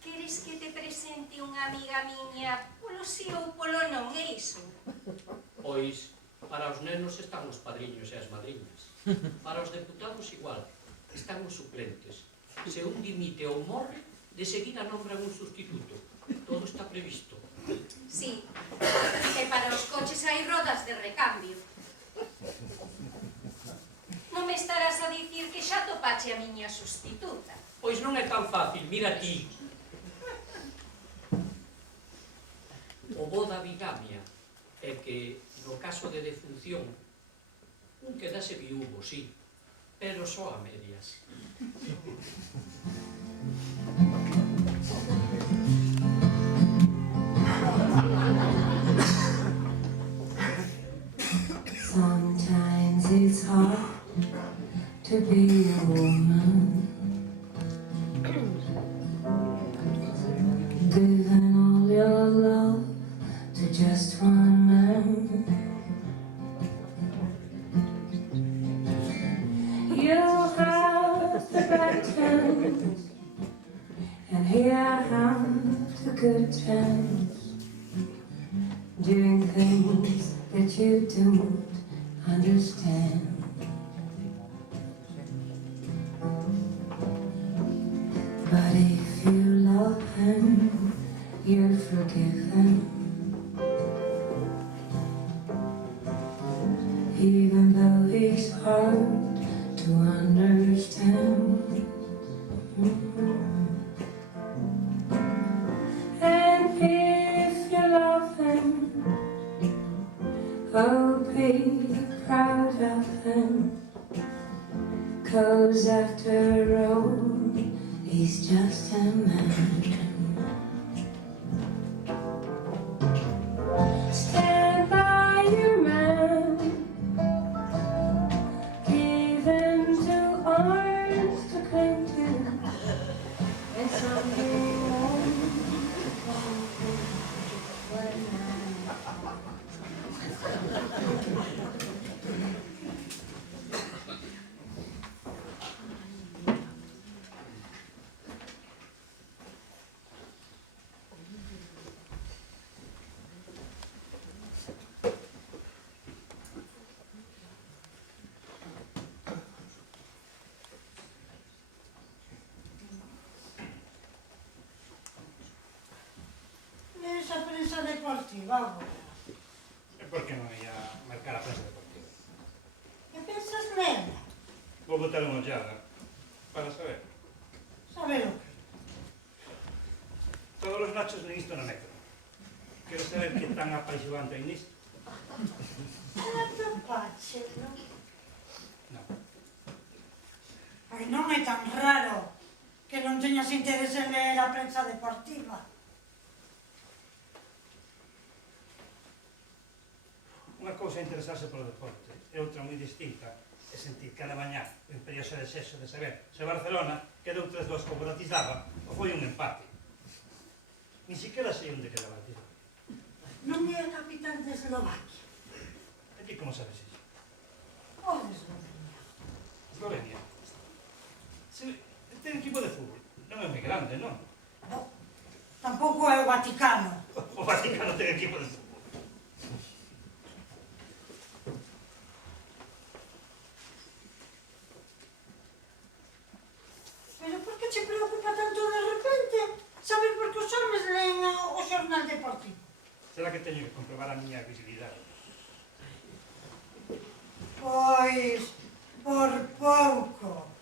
Queres que te presente unha amiga miña polo si ou polo non, é iso? Pois, para os nenos están os padriños e as madriñas. Para os deputados igual, están os suplentes. Se un dimite ou morre, de seguida nombran un sustituto. Todo está previsto. Sí, e para os coches hai rodas de recambio. Non me estarás a dicir que xa topache a miña sustituta. Pois non é tan fácil, mira ti. bigamia é que, no caso de defunción, un quedase viúvo, sí, pero só a medias. Sometimes it's hard to be a woman, giving all your love to just one man. You have the bad times, and here I have the good times, doing things that you don't understand. But if you love him, you'll forgive him, even though he's hard to understand. And if you love him, oh, be proud of him, 'cause after all, he's just a man. Stand by your man, give him 2 arms to cling to, and something more. What a man. Esa prensa deportiva agora. E por que non ia marcar a prensa deportiva? Que pensas nela? Vou botar unha ollada para saber. Saber o que? Todos os nachos nen isto no metro. Quero saber que tan apaixonante hai nisto. Era topache, non? Non. Ai, non é tan raro que non teñas interés en ler a prensa deportiva. Unha cousa é interesarse polo deporte, e outra moi distinta é sentir cada mañá o imperioso desexo de saber se o Barcelona quedou 3-2 con Bratislava ou foi un empate. Ni siquiera sei onde queda Bratislava. Non é a capital de Eslovaquia. E ti como sabes iso? O de Eslovenia. Eslovenia. Se ten equipo de fútbol, non é moi grande, non? No, tampouco é o Vaticano. O Vaticano ten equipo de fútbol. Pero por que che preocupa tanto de repente saber por que os homes leen o xornal deportivo? Será que teño que comprobar a miña visibilidade? Pois, por pouco.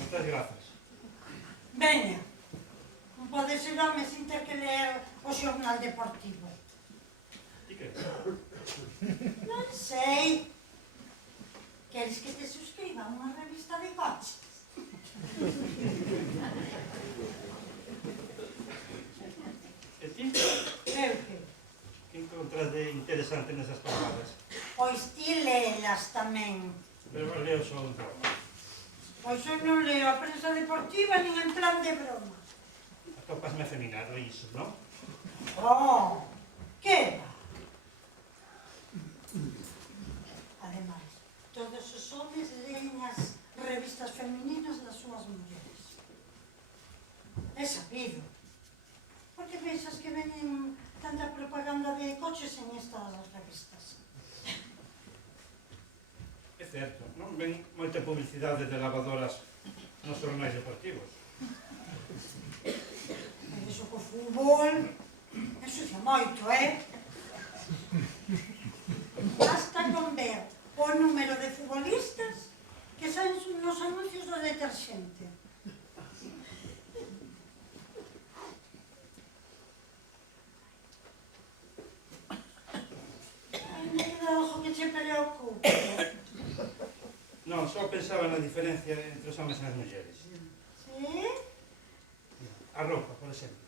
Moitas grazas. Veña, non pode ser home sin ter que ler o xornal deportivo. Ti crees? Non sei. Queres que te suscriba a unha revista de coches? E ti? Eu que? Que encontras de interesante nesas palabras? Pois ti lelas tamén. Pero leo só un pouco. Pois eu non leo a prensa deportiva nin en plan de broma. Atopasme afeminado iso, non? Oh, que va? Ademais, todos os homes leen as revistas femininas das súas mulleres. É sabido. Por que pensas que veñen tanta propaganda de coches en estas revistas? É certo, non ven moita publicidade de lavadoras nos xornais deportivos. Pero iso co fútbol ensucia moito, Basta con ver o número de futbolistas que saen nos anuncios do deterxente. só pensaba na diferencia entre os homens e as mulleres. Sí? A roupa, por exemplo.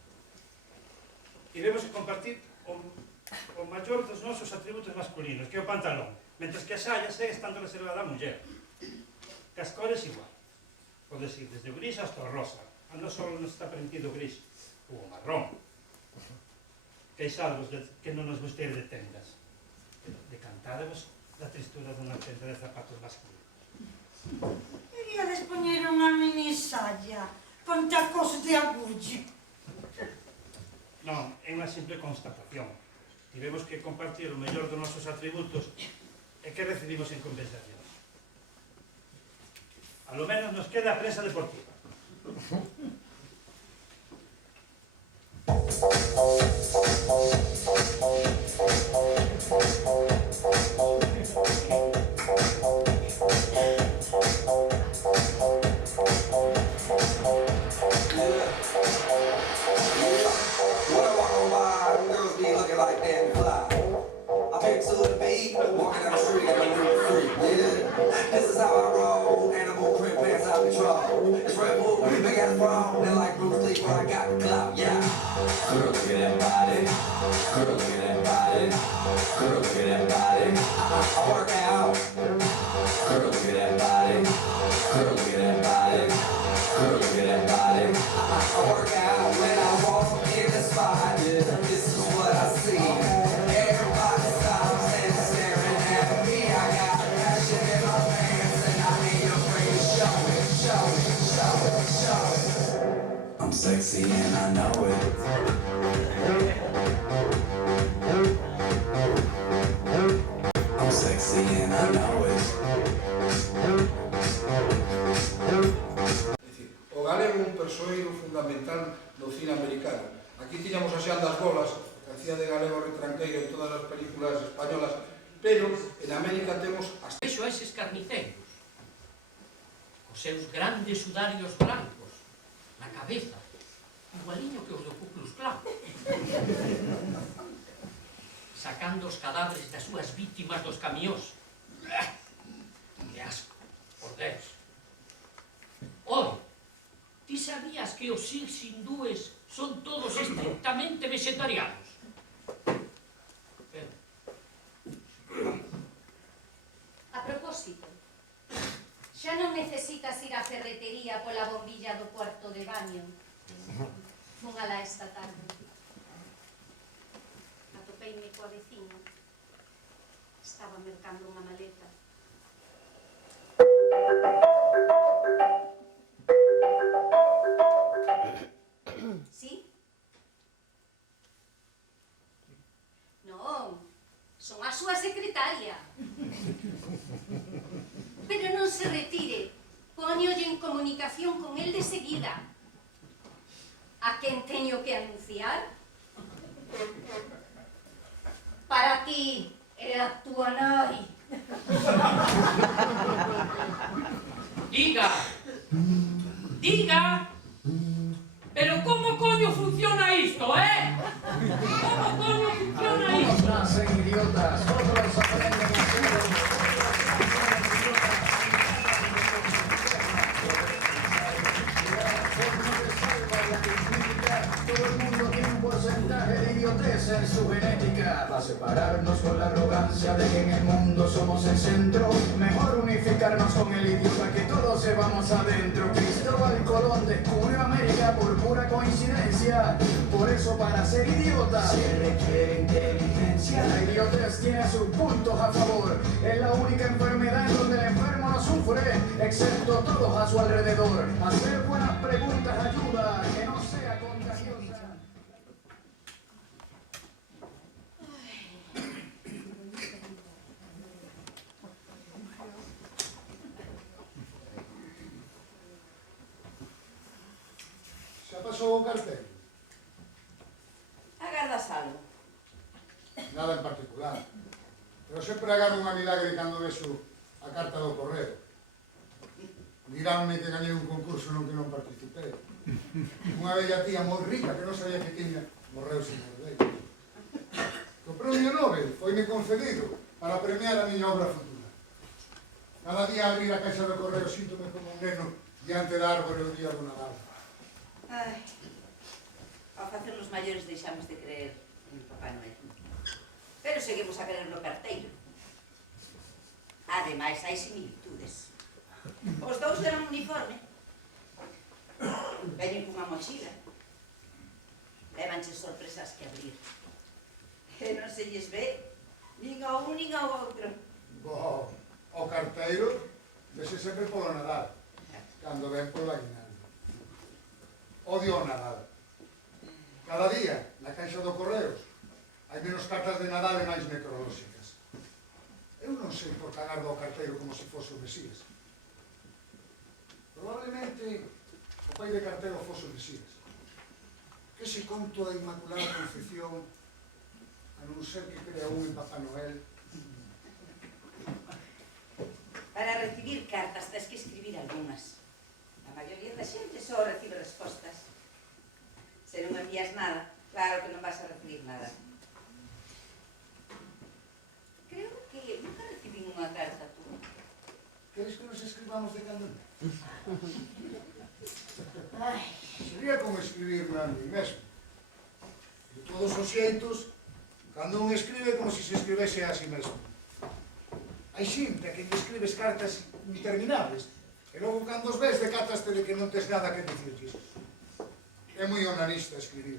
Tivemos que compartir o maior dos nosos atributos masculinos, que é o pantalón, mentres que a saia segue estando reservada a muller. Que as cores igual. Podes ir desde o gris hasta o rosa. A non só nos está permitido o gris, ou o marrón. Queixadvos que non nos gusteire de tendas. Decantádevos da tristura dunha tenda de zapatos masculinos. Queríades poñer unha mini saia con tacos de agulla. Non, é unha simple constatación. Tivemos que compartir o mellor dos nosos atributos e que recibimos en compensación. A lo menos nos queda a prensa deportiva. This is how I roll, animal print pants out control. It's Red Bull, big ass bro, and like Bruce Lee, but I got the clout, yeah. Girl, look at that body. Girl, look at that body. Girl, look at that body. I work out. Girl, look at that body. Girl, look at that body. Girl, look at that body. I work out when I walk in the spot. This is what I see. Everybody stops and staring at me. I got passion in my pants and I ain't afraid to show it, show it, show it, show it. I'm sexy and I know it. I'm sexy and I know it. O galego é un persoeiro fundamental do cine americano. Aquí tiñamos a Xan das Bolas, que hacía de galego retranqueiro en todas as películas españolas, pero en América temos as... Vexo a eses carniceiros, os seus grandes sudarios blancos, na cabeza, igualiño que os do Ku Klux Klan, sacando os cadáveres das súas víctimas dos camións. Que asco, por Deus. Oi, ti sabías que os sikhs hindúes son todos estrictamente vegetarianos? A propósito, xa non necesitas ir á ferretería pola bombilla do cuarto de baño. Fun alá esta tarde. Atopeime coa veciña. Estaba mercando unha maleta. Sí? Non, son a súa secretaria. Pero non se retire, póñolle en comunicación con el de seguida. A quen teño que anunciar? Para ti, é a túa nai. Diga, diga, pero como coño funciona isto, Como coño funciona isto? Unos nacen idiotas, otros aprenden a hacerlo. Todo el mundo tiene un porcentaje de idiotez en su genética. Para separarnos con la arrogancia de que en el mundo somos el centro, mejor unificarnos con el idiota que todos llevamos adentro. Cristóbal Colón descubrió América por pura coincidencia. Por eso para ser idiota se requiere inteligencia. La idiotez tiene sus puntos a favor. Es la única enfermedad en donde el enfermo no sufre, excepto todos a su alrededor. Hacer buenas preguntas ayuda a que no sea contagiosa. Xa pasou o cartel? Agardas algo? Nada en particular. Pero sempre agarro unha milagre cando vexo a carta do correo. Diránme que gañei un concurso no que non participei. Unha bella tía moi rica que non sabía que tiña, morreu sin morder. O premio Nobel foime concedido para premiar a miña obra futura. Cada día abrir a caixa do correo síntome como un neno diante da árbore o día do Nadal. Ai, ao facernos maiores deixamos de creer en Papá Noel. Pero seguimos a creer no carteiro. Ademais, hai similitudes. Os dous eran uniforme. Veñen cunha mochila. Levanche sorpresas que abrir. E non se lles ve nin ao un nin ao outro. Bo, o carteiro vese sempre polo Nadal, cando ven polo aguinaldo. Odio o Nadal. Cada día, na caixa do correos, hai menos cartas de Nadal e máis necrolóxicas. Eu non sei por que agardo o carteiro como se fose o Mesías. Probablemente o pai de carteiro fose o Mesías. Que se conto da Inmaculada Concepción, a non ser que crea un en Papá Noel. Para recibir cartas tens que escribir algunhas. A maioría da xente só recibe respostas. Se non envías nada, claro que non vas a recibir nada. Creo que nunca recibí unha carta tú. Queres que nos escribamos de cando? Ai, Sería como escribirme a mí mesmo. De todos os xeitos, cando un escribe como se se escribese a si mesmo. Hai xente a que lle escribes cartas interminables, e logo cando os ves decátaste de que non tes nada que dicirlles. É moi onanista escribir.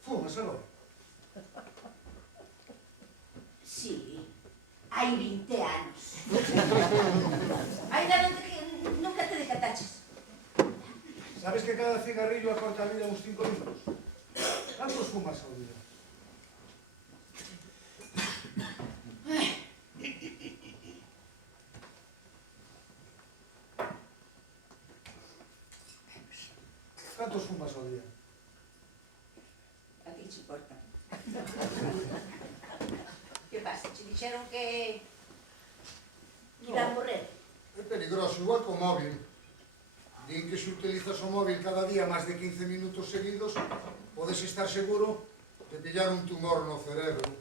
Fumas agora? sí, hai 20 anos. Ainda nunca te decataches. Sabes que cada cigarrillo acorta a vida uns 5 minutos? Cantos fumas ao día? Cantos fumas ao día? A ti che importa. Que pasa? Che dixeron que iba a morrer? É peligroso, igual co móvil. Din que se utilizas o móvil cada día máis de 15 minutos seguidos, podes estar seguro de pillar un tumor no cerebro.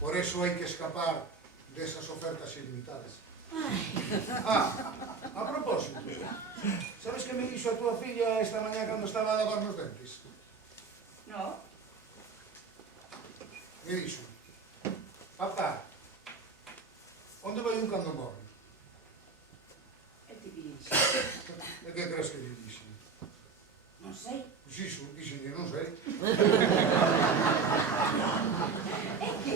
Por eso hai que escapar desas ofertas ilimitadas. A propósito, sabes que me dixo a tua filla esta mañá cando estaba a lavar nos dentes? No. Me dixo, papá, onde vai un cando morre? E ti dixo? E que crees que lle dixo? Non sei. Pois iso, dixenlle, non sei. É que?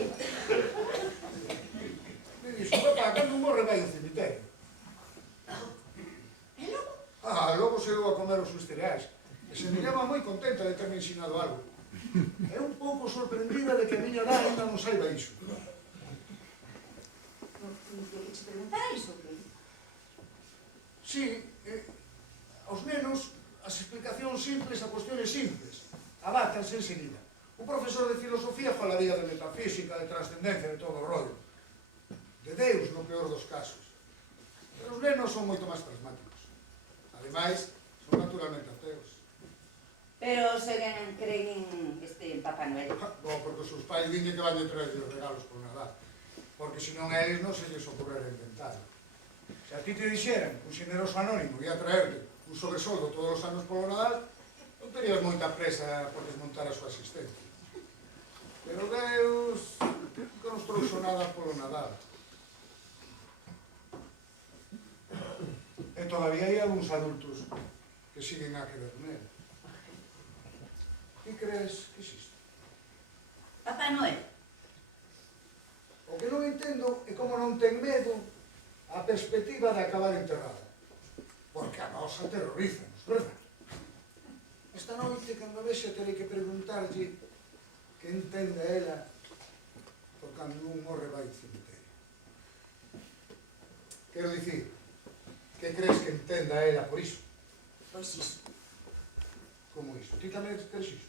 Me dixo, papá, cando morre vai ao cemiterio. E logo? Logo se deu a comer os seus cereais. E se me llama moi contenta de terme ensinado algo. É un pouco sorprendida de que a miña edad ainda non saiba iso. Te preguntara iso, que? Sí, aos nenos as explicacións simples a cuestiones simples abátanse enseguida. Un profesor de filosofía falaría de metafísica, de trascendencia, de todo o rollo. De Deus, no peor dos casos. Pero os nenos son moito máis pragmáticos. Ademais, son naturalmente ateos. Pero seguen creen en Papá Noel. Porque os seus pais diñen que van de traer os regalos por Nadal. Porque senón a eles non se lles ocorrera inventar. Se a ti te dixeran que un xeneroso anónimo ia traerte un sobresoldo todos os anos polo Nadal, non terías moita presa por desmontar a súa existencia. Pero Deus nunca nos trouxo nada polo Nadal. E todavía hai algúns adultos que siguen a querer nel. Que crees que existe? Papá Noel. O que non entendo é como non ten medo a perspectiva de acabar enterrada. Porque a nosa terrorízanos, verdad? Esta noite, cando vexe, terei que preguntarlle que entende ela por cando un morre vai ao cemiterio. Quero dicir, que crees que entenda ela por iso? Pois iso. Como iso? Ti tamén crees iso?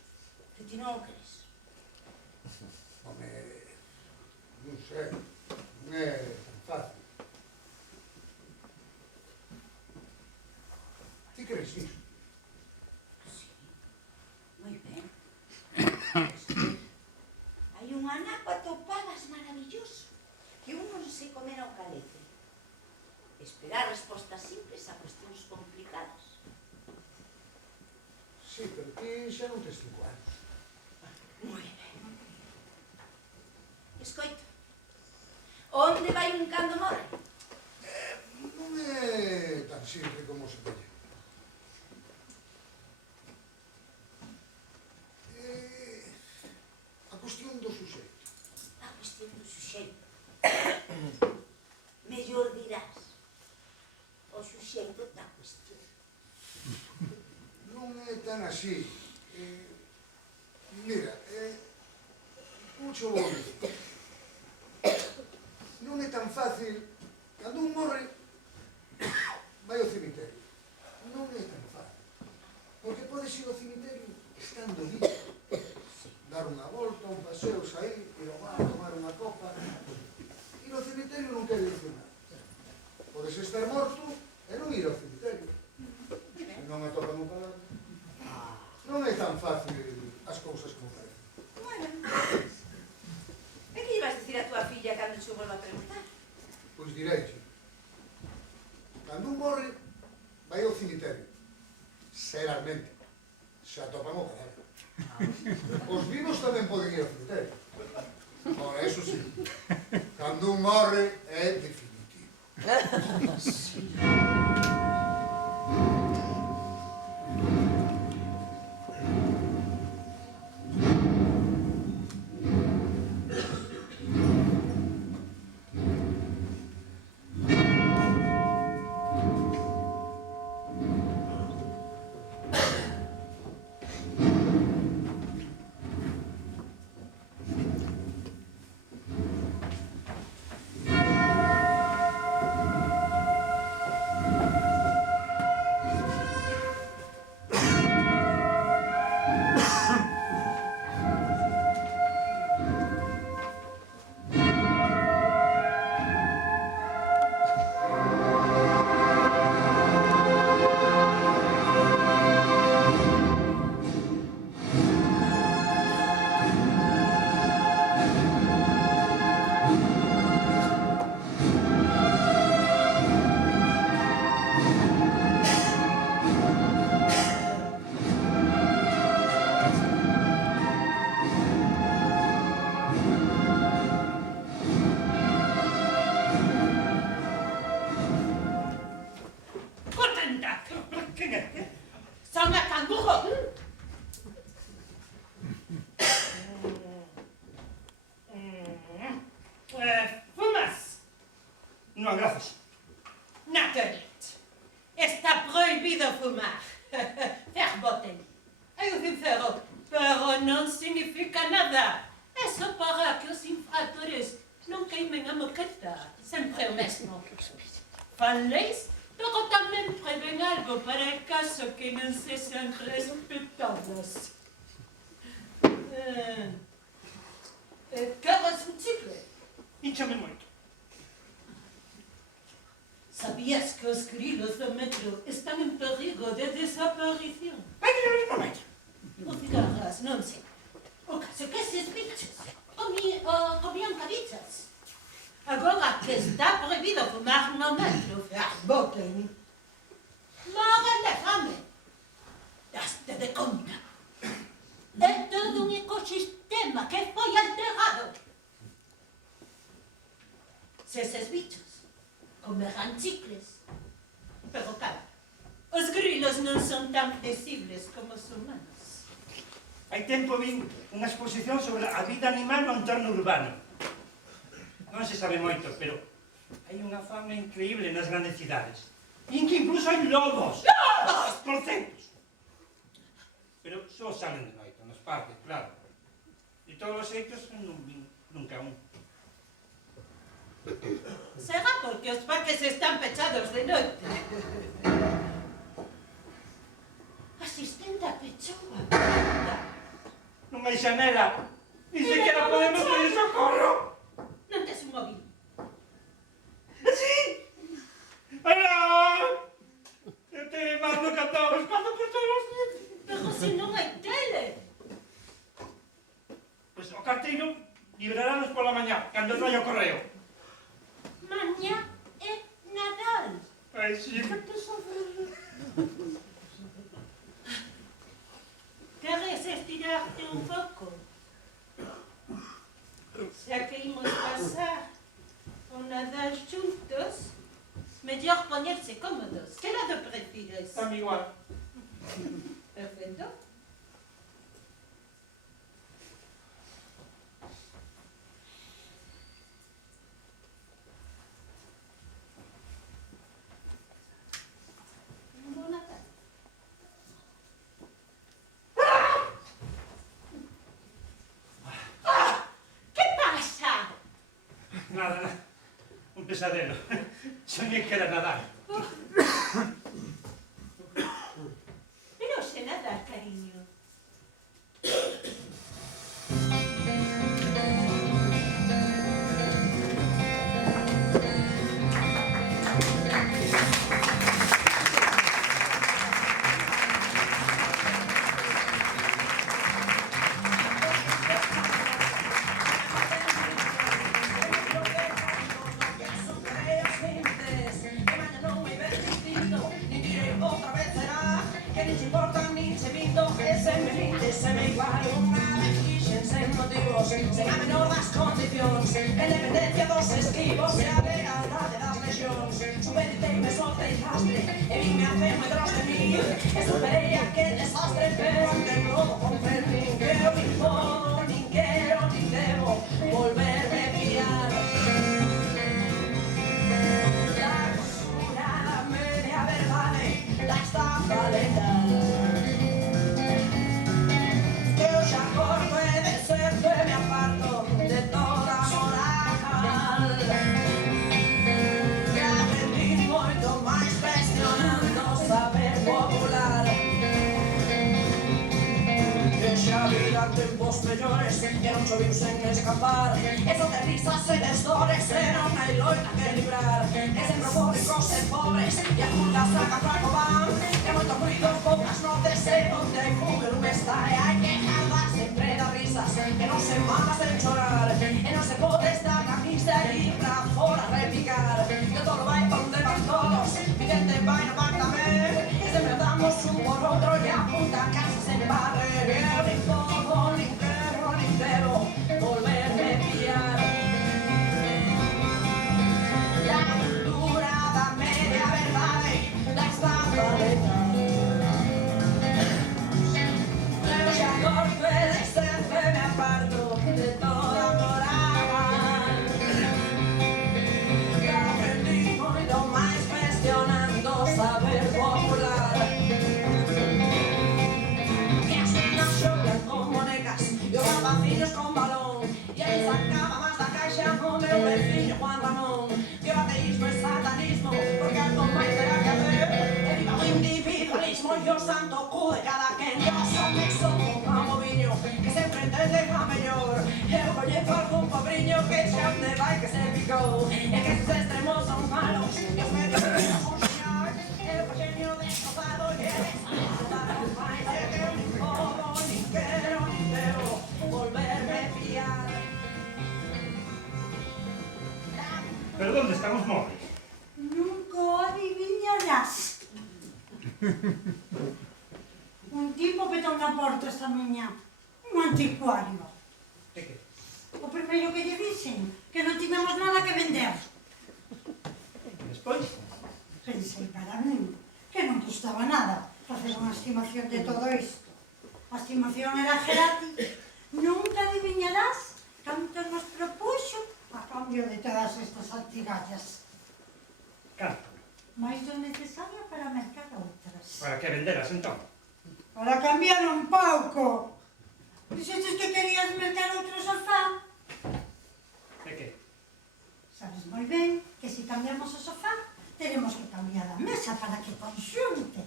Que ti non o crees? Home, non sei, non é tan fácil. Ti crees iso? Sí, moi ben. Hai unha napa topada Sí, pero ti xa non tes 5 anos. Moi ben. Escoito. Onde vai un cando morre? Non é tan simple como se pode. A cuestión do suxeito. A cuestión do suxeito. Mellor dirás. O suxeito da cuestión. Non é tan así. Mira, mucho vou dicir. Non é tan fácil. Cando un morre, vai ao cemiterio. Non é tan fácil. Porque podes ir ao cemiterio estando vivo. Dar unha volta, un paseo, sair, ir ao bar, tomar unha copa. Ir ao cemiterio non quere dicir nada. Podes estar morto e non ir ao cemiterio. Se non me tocan un palabra. Non é tan fácil as cousas como parecen. Bueno, e que ibas dicir a tua filla cando che volva a preguntar? Pois direiche. Cando un morre, vai ao cemiterio. Seralmente. Se atopan o cadáver. Os vivos tamén poden ir ao cemiterio. Ora, eso sí. Cando un morre, é definitivo. Non, gracias. Naturligt. Está prohibido fumar. Verboten. Eu sincero, pero non significa nada. É só para que os infratores non queimen a moqueta. Sempre o mesmo. Faleis, pero tamén prevén algo para el caso que non se sean respetados. Queres un chicle? Hinchame moito. ¿Sabías que os grilos do metro están en perigo de desaparición? Ai, que non momento. O cigarras, non sei. O caso que eses bichos comían cabichas. Agora que está prohibido fumar no metro, verboten. Moran de fame. Daste de conta. É todo un ecosistema que foi alterado. Se eses bichos comerán chicles. Pero claro, os grilos non son tan flexibles como os humanos. Hai tempo vin unha exposición sobre a vida animal no entorno urbano. Non se sabe moito, pero hai unha fama increíble nas grandes cidades. E que incluso hai lobos! Lobos! Por centos! Pero só salen de noite, nos parques, claro. De todos os xeitos, non vin nunca un. Será porque os parques están pechados de noite. Asistente a pechoa. Non hai xanela. Ni sequera podemos pedir socorro. Non tes un móvil. Sí! Alá! Eu te mando cantado buscando por todos os días. Pero se non hai tele. Pois o carteiro liberarános pola mañá, cando traio o correo. Mañá é Nadal. Ai, sí, que te saber. un pouco. Xa que imos pasar o Nadal xuntos, mellor poñerse cómodos. Que lado prefires? A mí igual. Perfecto. Bon Nadal. Que pasa? Nada, nada. Un pesadelo. Soñé que era Nadal. Pero sé nadar, cariño. Sen a menor das condicións, en dependencia dos esquivos e a legalidade das legións. Subeditei-me, soltei lastre, e vime a fer metros de mí. E superei aquel desastre, pero ante todo comprendín que eu nin podo, nin quero, nin debo volverme fiar. La costura, la media verdade, la estafa letal. Que eu xa corto e de certo e me aparto de toda moral. Que aprendí moito máis cuestionando o saber popular. Que xa vida tempos mellores que non choviu sen escapar. Eso de risas e de dores e non hai loita que librar. E sempre ricos e pobres e a juntas saca fraco van. Que moito ruido, poucas notes e onde hai fume non está. E hai que jardar sempre das risas que non se manda sen chorar. E non se pode estar na pista e ir pra fora a repicar. Que todo vai onde van todos, Vicente vai no back tamén. E sempre damos un por outro e a punta a casa se me barre. E eu nin podo, nin quero, nin debo volverme fiar. La cultura da media verdade, da estafa letal. Eu xa corto e de sempre me aparto de toda moral. Que aprendí moito máis cuestionando o saber popular. Que as nenas xogan con bonecas e os rapaciños con balón. E aí sacaba máis da caixa o meu veciño Juan Ramón. Que o ateísmo é satanismo, porque algo máis terá que haber. E viva o individualismo e o santo cu de cada quen. Eu son mixo con amo viño, que sempre entende a mellor. Eu coñezo algún pobriño que xa onde vai que se picou. E que esos extremos son malos, e os medios son xeñar. Eu coñeño destrozado e destrozado máis. E que eu nin podo, nin quero, nin debo volverme fiar. Pero onde están os móviles? Nunca o adivinarás. Un tipo petou na porta esta mañá. Un anticuario. De que? O primeiro que lle dixen, que non tiñamos nada que vender. Despois? Pensei para min que non custaba nada facer unha estimación de todo isto. A estimación era gratis. Nunca adivinarás canto nos propuxo a cambio de todas estas antigallas. Canto? Mais do necesario para mercar outras. Para que venderas, entón? Para cambiar un pouco. Dixestes que querías mercar outro sofá? De que? Sabes moi ben que se cambiamos o sofá, tenemos que cambiar a mesa para que conxunte.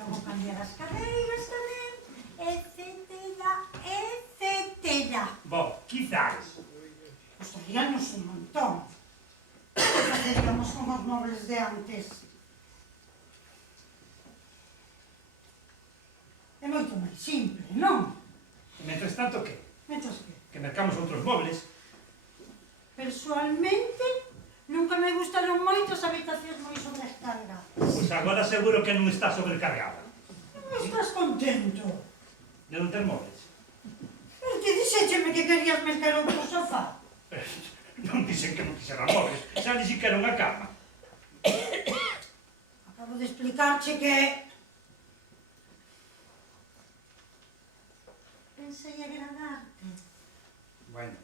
Logo cambiar as cadeiras tamén, etcétera, etcétera. Bo, quizás. Costaríanos un montón. Que faceríamos con os móviles de antes? É moito máis simple, non? E mentres tanto, que? Mentres que? Que mercamos outros móviles. Personalmente, nunca me gustaron moito as habitacións moi sobrecargadas. Pois agora seguro que non está sobrecargada. Non estás contento? De non ter móviles. querías mercar outro sofá? Non dixen que non quixera móveis, xa ni siquiera unha cama. Acabo de explicarche que... Pensei agradarte. Bueno,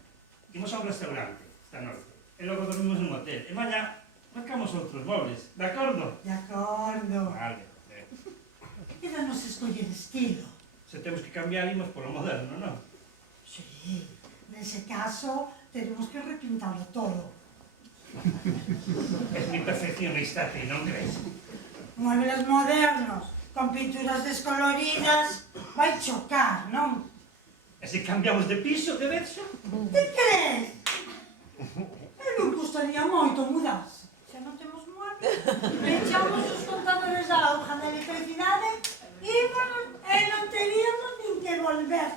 imos a un restaurante esta noite, e logo dormimos nun hotel, e mañá marcamos outros móveis, de acordo? De acordo. Vale. Quédanos escoller estilo. Se temos que cambiar, imos polo moderno, non? Sí, nese caso, tenemos que repintarlo todo. Es mi perfeccionista, ti, non crees? Muebles modernos, con pinturas descoloridas, vai chocar, non? E se cambiamos de piso, de verso? Te crees? Non custaría moito mudarse. Xa non temos muebles, echamos os contadores da auga de electricidade, íbamos e non teríamos nin que volver.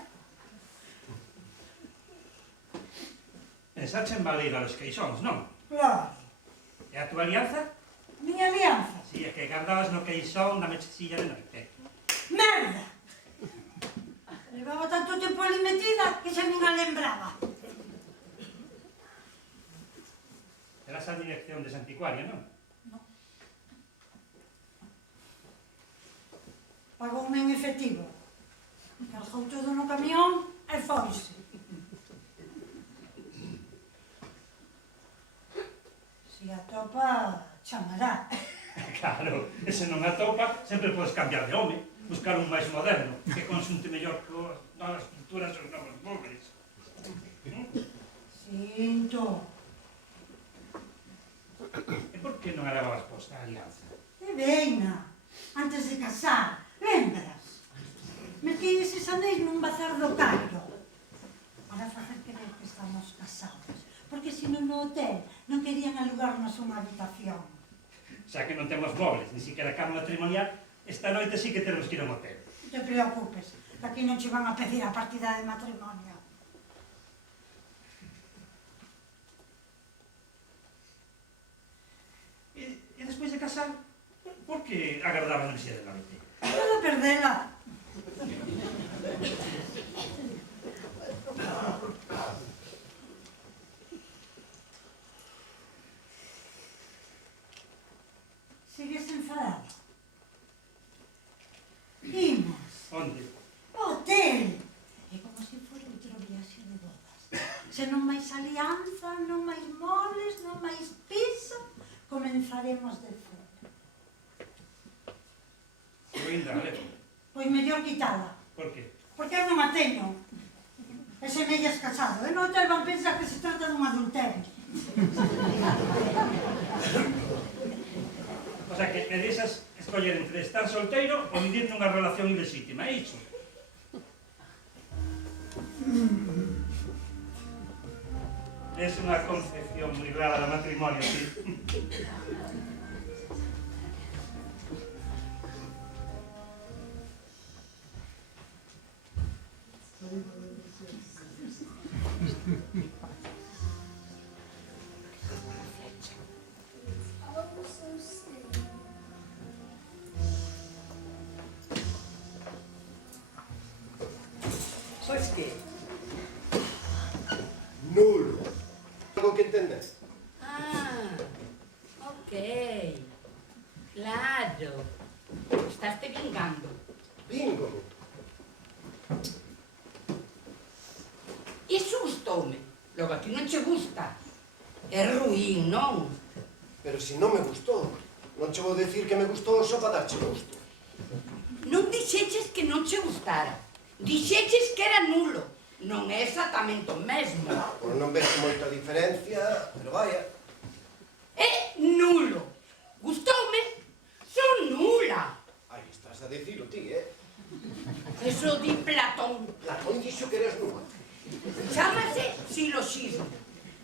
Pensache en Baleira los queixóns, non? Claro. E a túa alianza? Miña alianza? Si, é que guardabas no queixón da mechecilla de noite. Merda! Levaba tanto tempo ali metida que xa nin a lembraba. Eras a dirección de Santicuaria, non? Non. Pagoume en efectivo. Cargou todo no camión e foise. Se atopa, chamará. Claro, e se non atopa, sempre podes cambiar de home, buscar un máis moderno, que consunte mellor que as novas pinturas e os novos móveis. Sinto. E por que non a levabas posta a alianza? E veina, antes de casar, lembras? Merquei eses anéis nun bazar do Cairo. Para facer creer que estamos casados. Porque se non no hotel non querían alugarnos unha habitación. Xa que non temos móveis, ni siquiera cama matrimonial, esta noite sí que temos que ir a un hotel. Non te preocupes, que aquí non che van a pedir a partida de matrimonio. E despois de casar, por que agardaban a enerxía de noite? Para perdela. Sigues enfadado? Imos. Onde? Hotel. É como se fora outro viaxe de bodas. Se non máis alianza, non máis moles, non máis piso, comenzaremos de cero. Eu ainda a levo. Pois mellor quitala. Por que? Porque eu non a teño. E se me illas casado. E no hotel van pensar que se trata dun adulterio. O sea, que me deixas escoller entre estar solteiro ou vivir nunha relación ilexítima, é iso? Es unha concepción moi rara do matrimonio, sí. Pois que? Nulo. Algo que entender. Ah, ok. Claro. Estás te vingando. Bingo. Iso gustoume. Logo a ti non che gusta. É ruín, non? Pero se non me gustou, non che vou decir que me gustou só para darche gusto. Non dixeches que non che gustara. Dixeches que era nulo. Non é exactamente o mesmo. Pois non vexo moita diferencia, pero vaya. É nulo. Gustoume? Son nula. Aí estás a dicilo ti, Eso di Platón. Platón dixo que eres nula. Chámase siloxismo.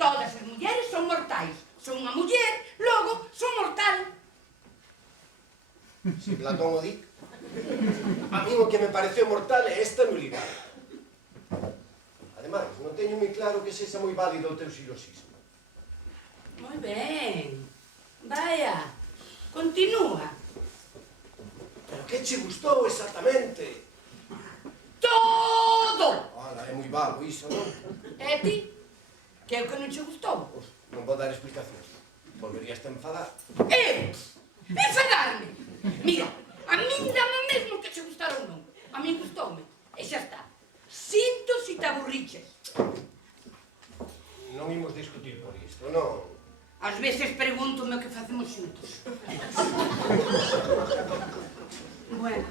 Todas as mulleres son mortais. Son unha muller, logo son mortal. Si Platón o di. A mí o que me pareceu mortal é esta nulidade. Ademais, non teño moi claro que sexa moi válido o teu siloxismo. Moi ben. Vaya, continúa. Pero que che gustou exactamente? Todo! Ola, é moi vago iso, non? E ti? Que é o que non che gustou? Pois, non vou dar explicacións. Volverías a enfadar. Eu? Enfadarme? Mira, a min dame mesmo que che gustara ou non. A min gustoume. E xa está. Sinto si te aburriches. Non imos discutir por isto, non? Ás veces pregúntome o que facemos xuntos. Bueno,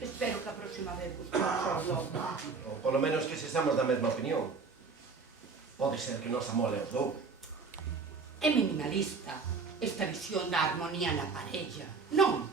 espero que a próxima vez busquemos os dous. Ou polo menos que sexamos da mesma opinión. Pode ser que nos amole os dous. É minimalista esta visión da armonía na parella, non?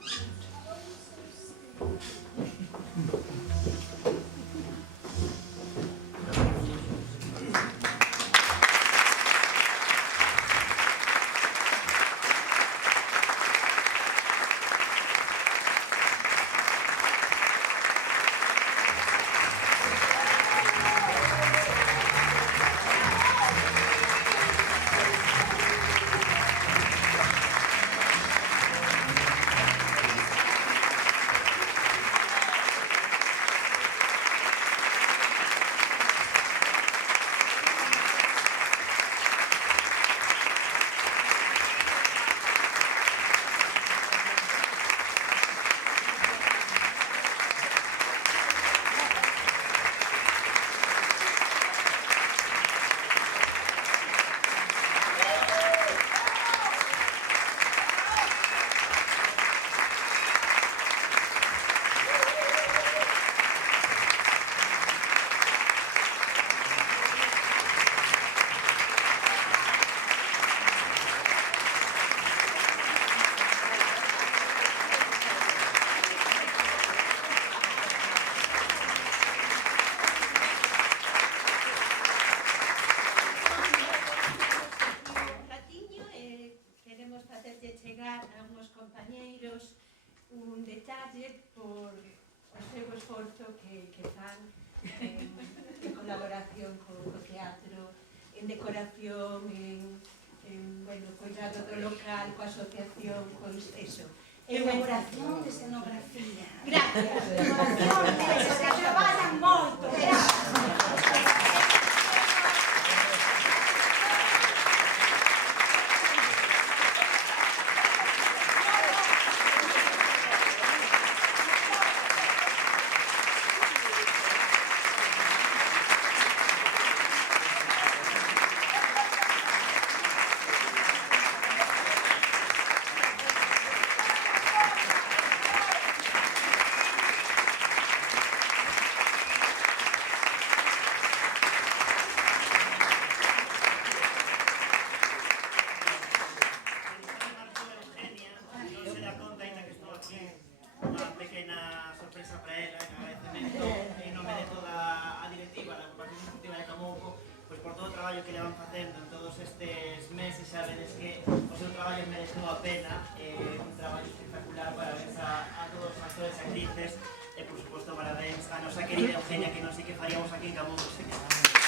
un detalle por o seu esforzo que fan en colaboración co teatro, en decoración, en cuidado do local, coa asociación, pois eso. Elaboración de escenografía. Gracias. Elaboración deses que traballan moito. Gracias. Que le van facendo en todos estes meses, xa vedes que o seu traballo mereceu a pena, un traballo espectacular, parabéns a todos os actores e actrices e por suposto parabéns a nosa querida Eugenia, que non sei que faríamos aquí en Camouco.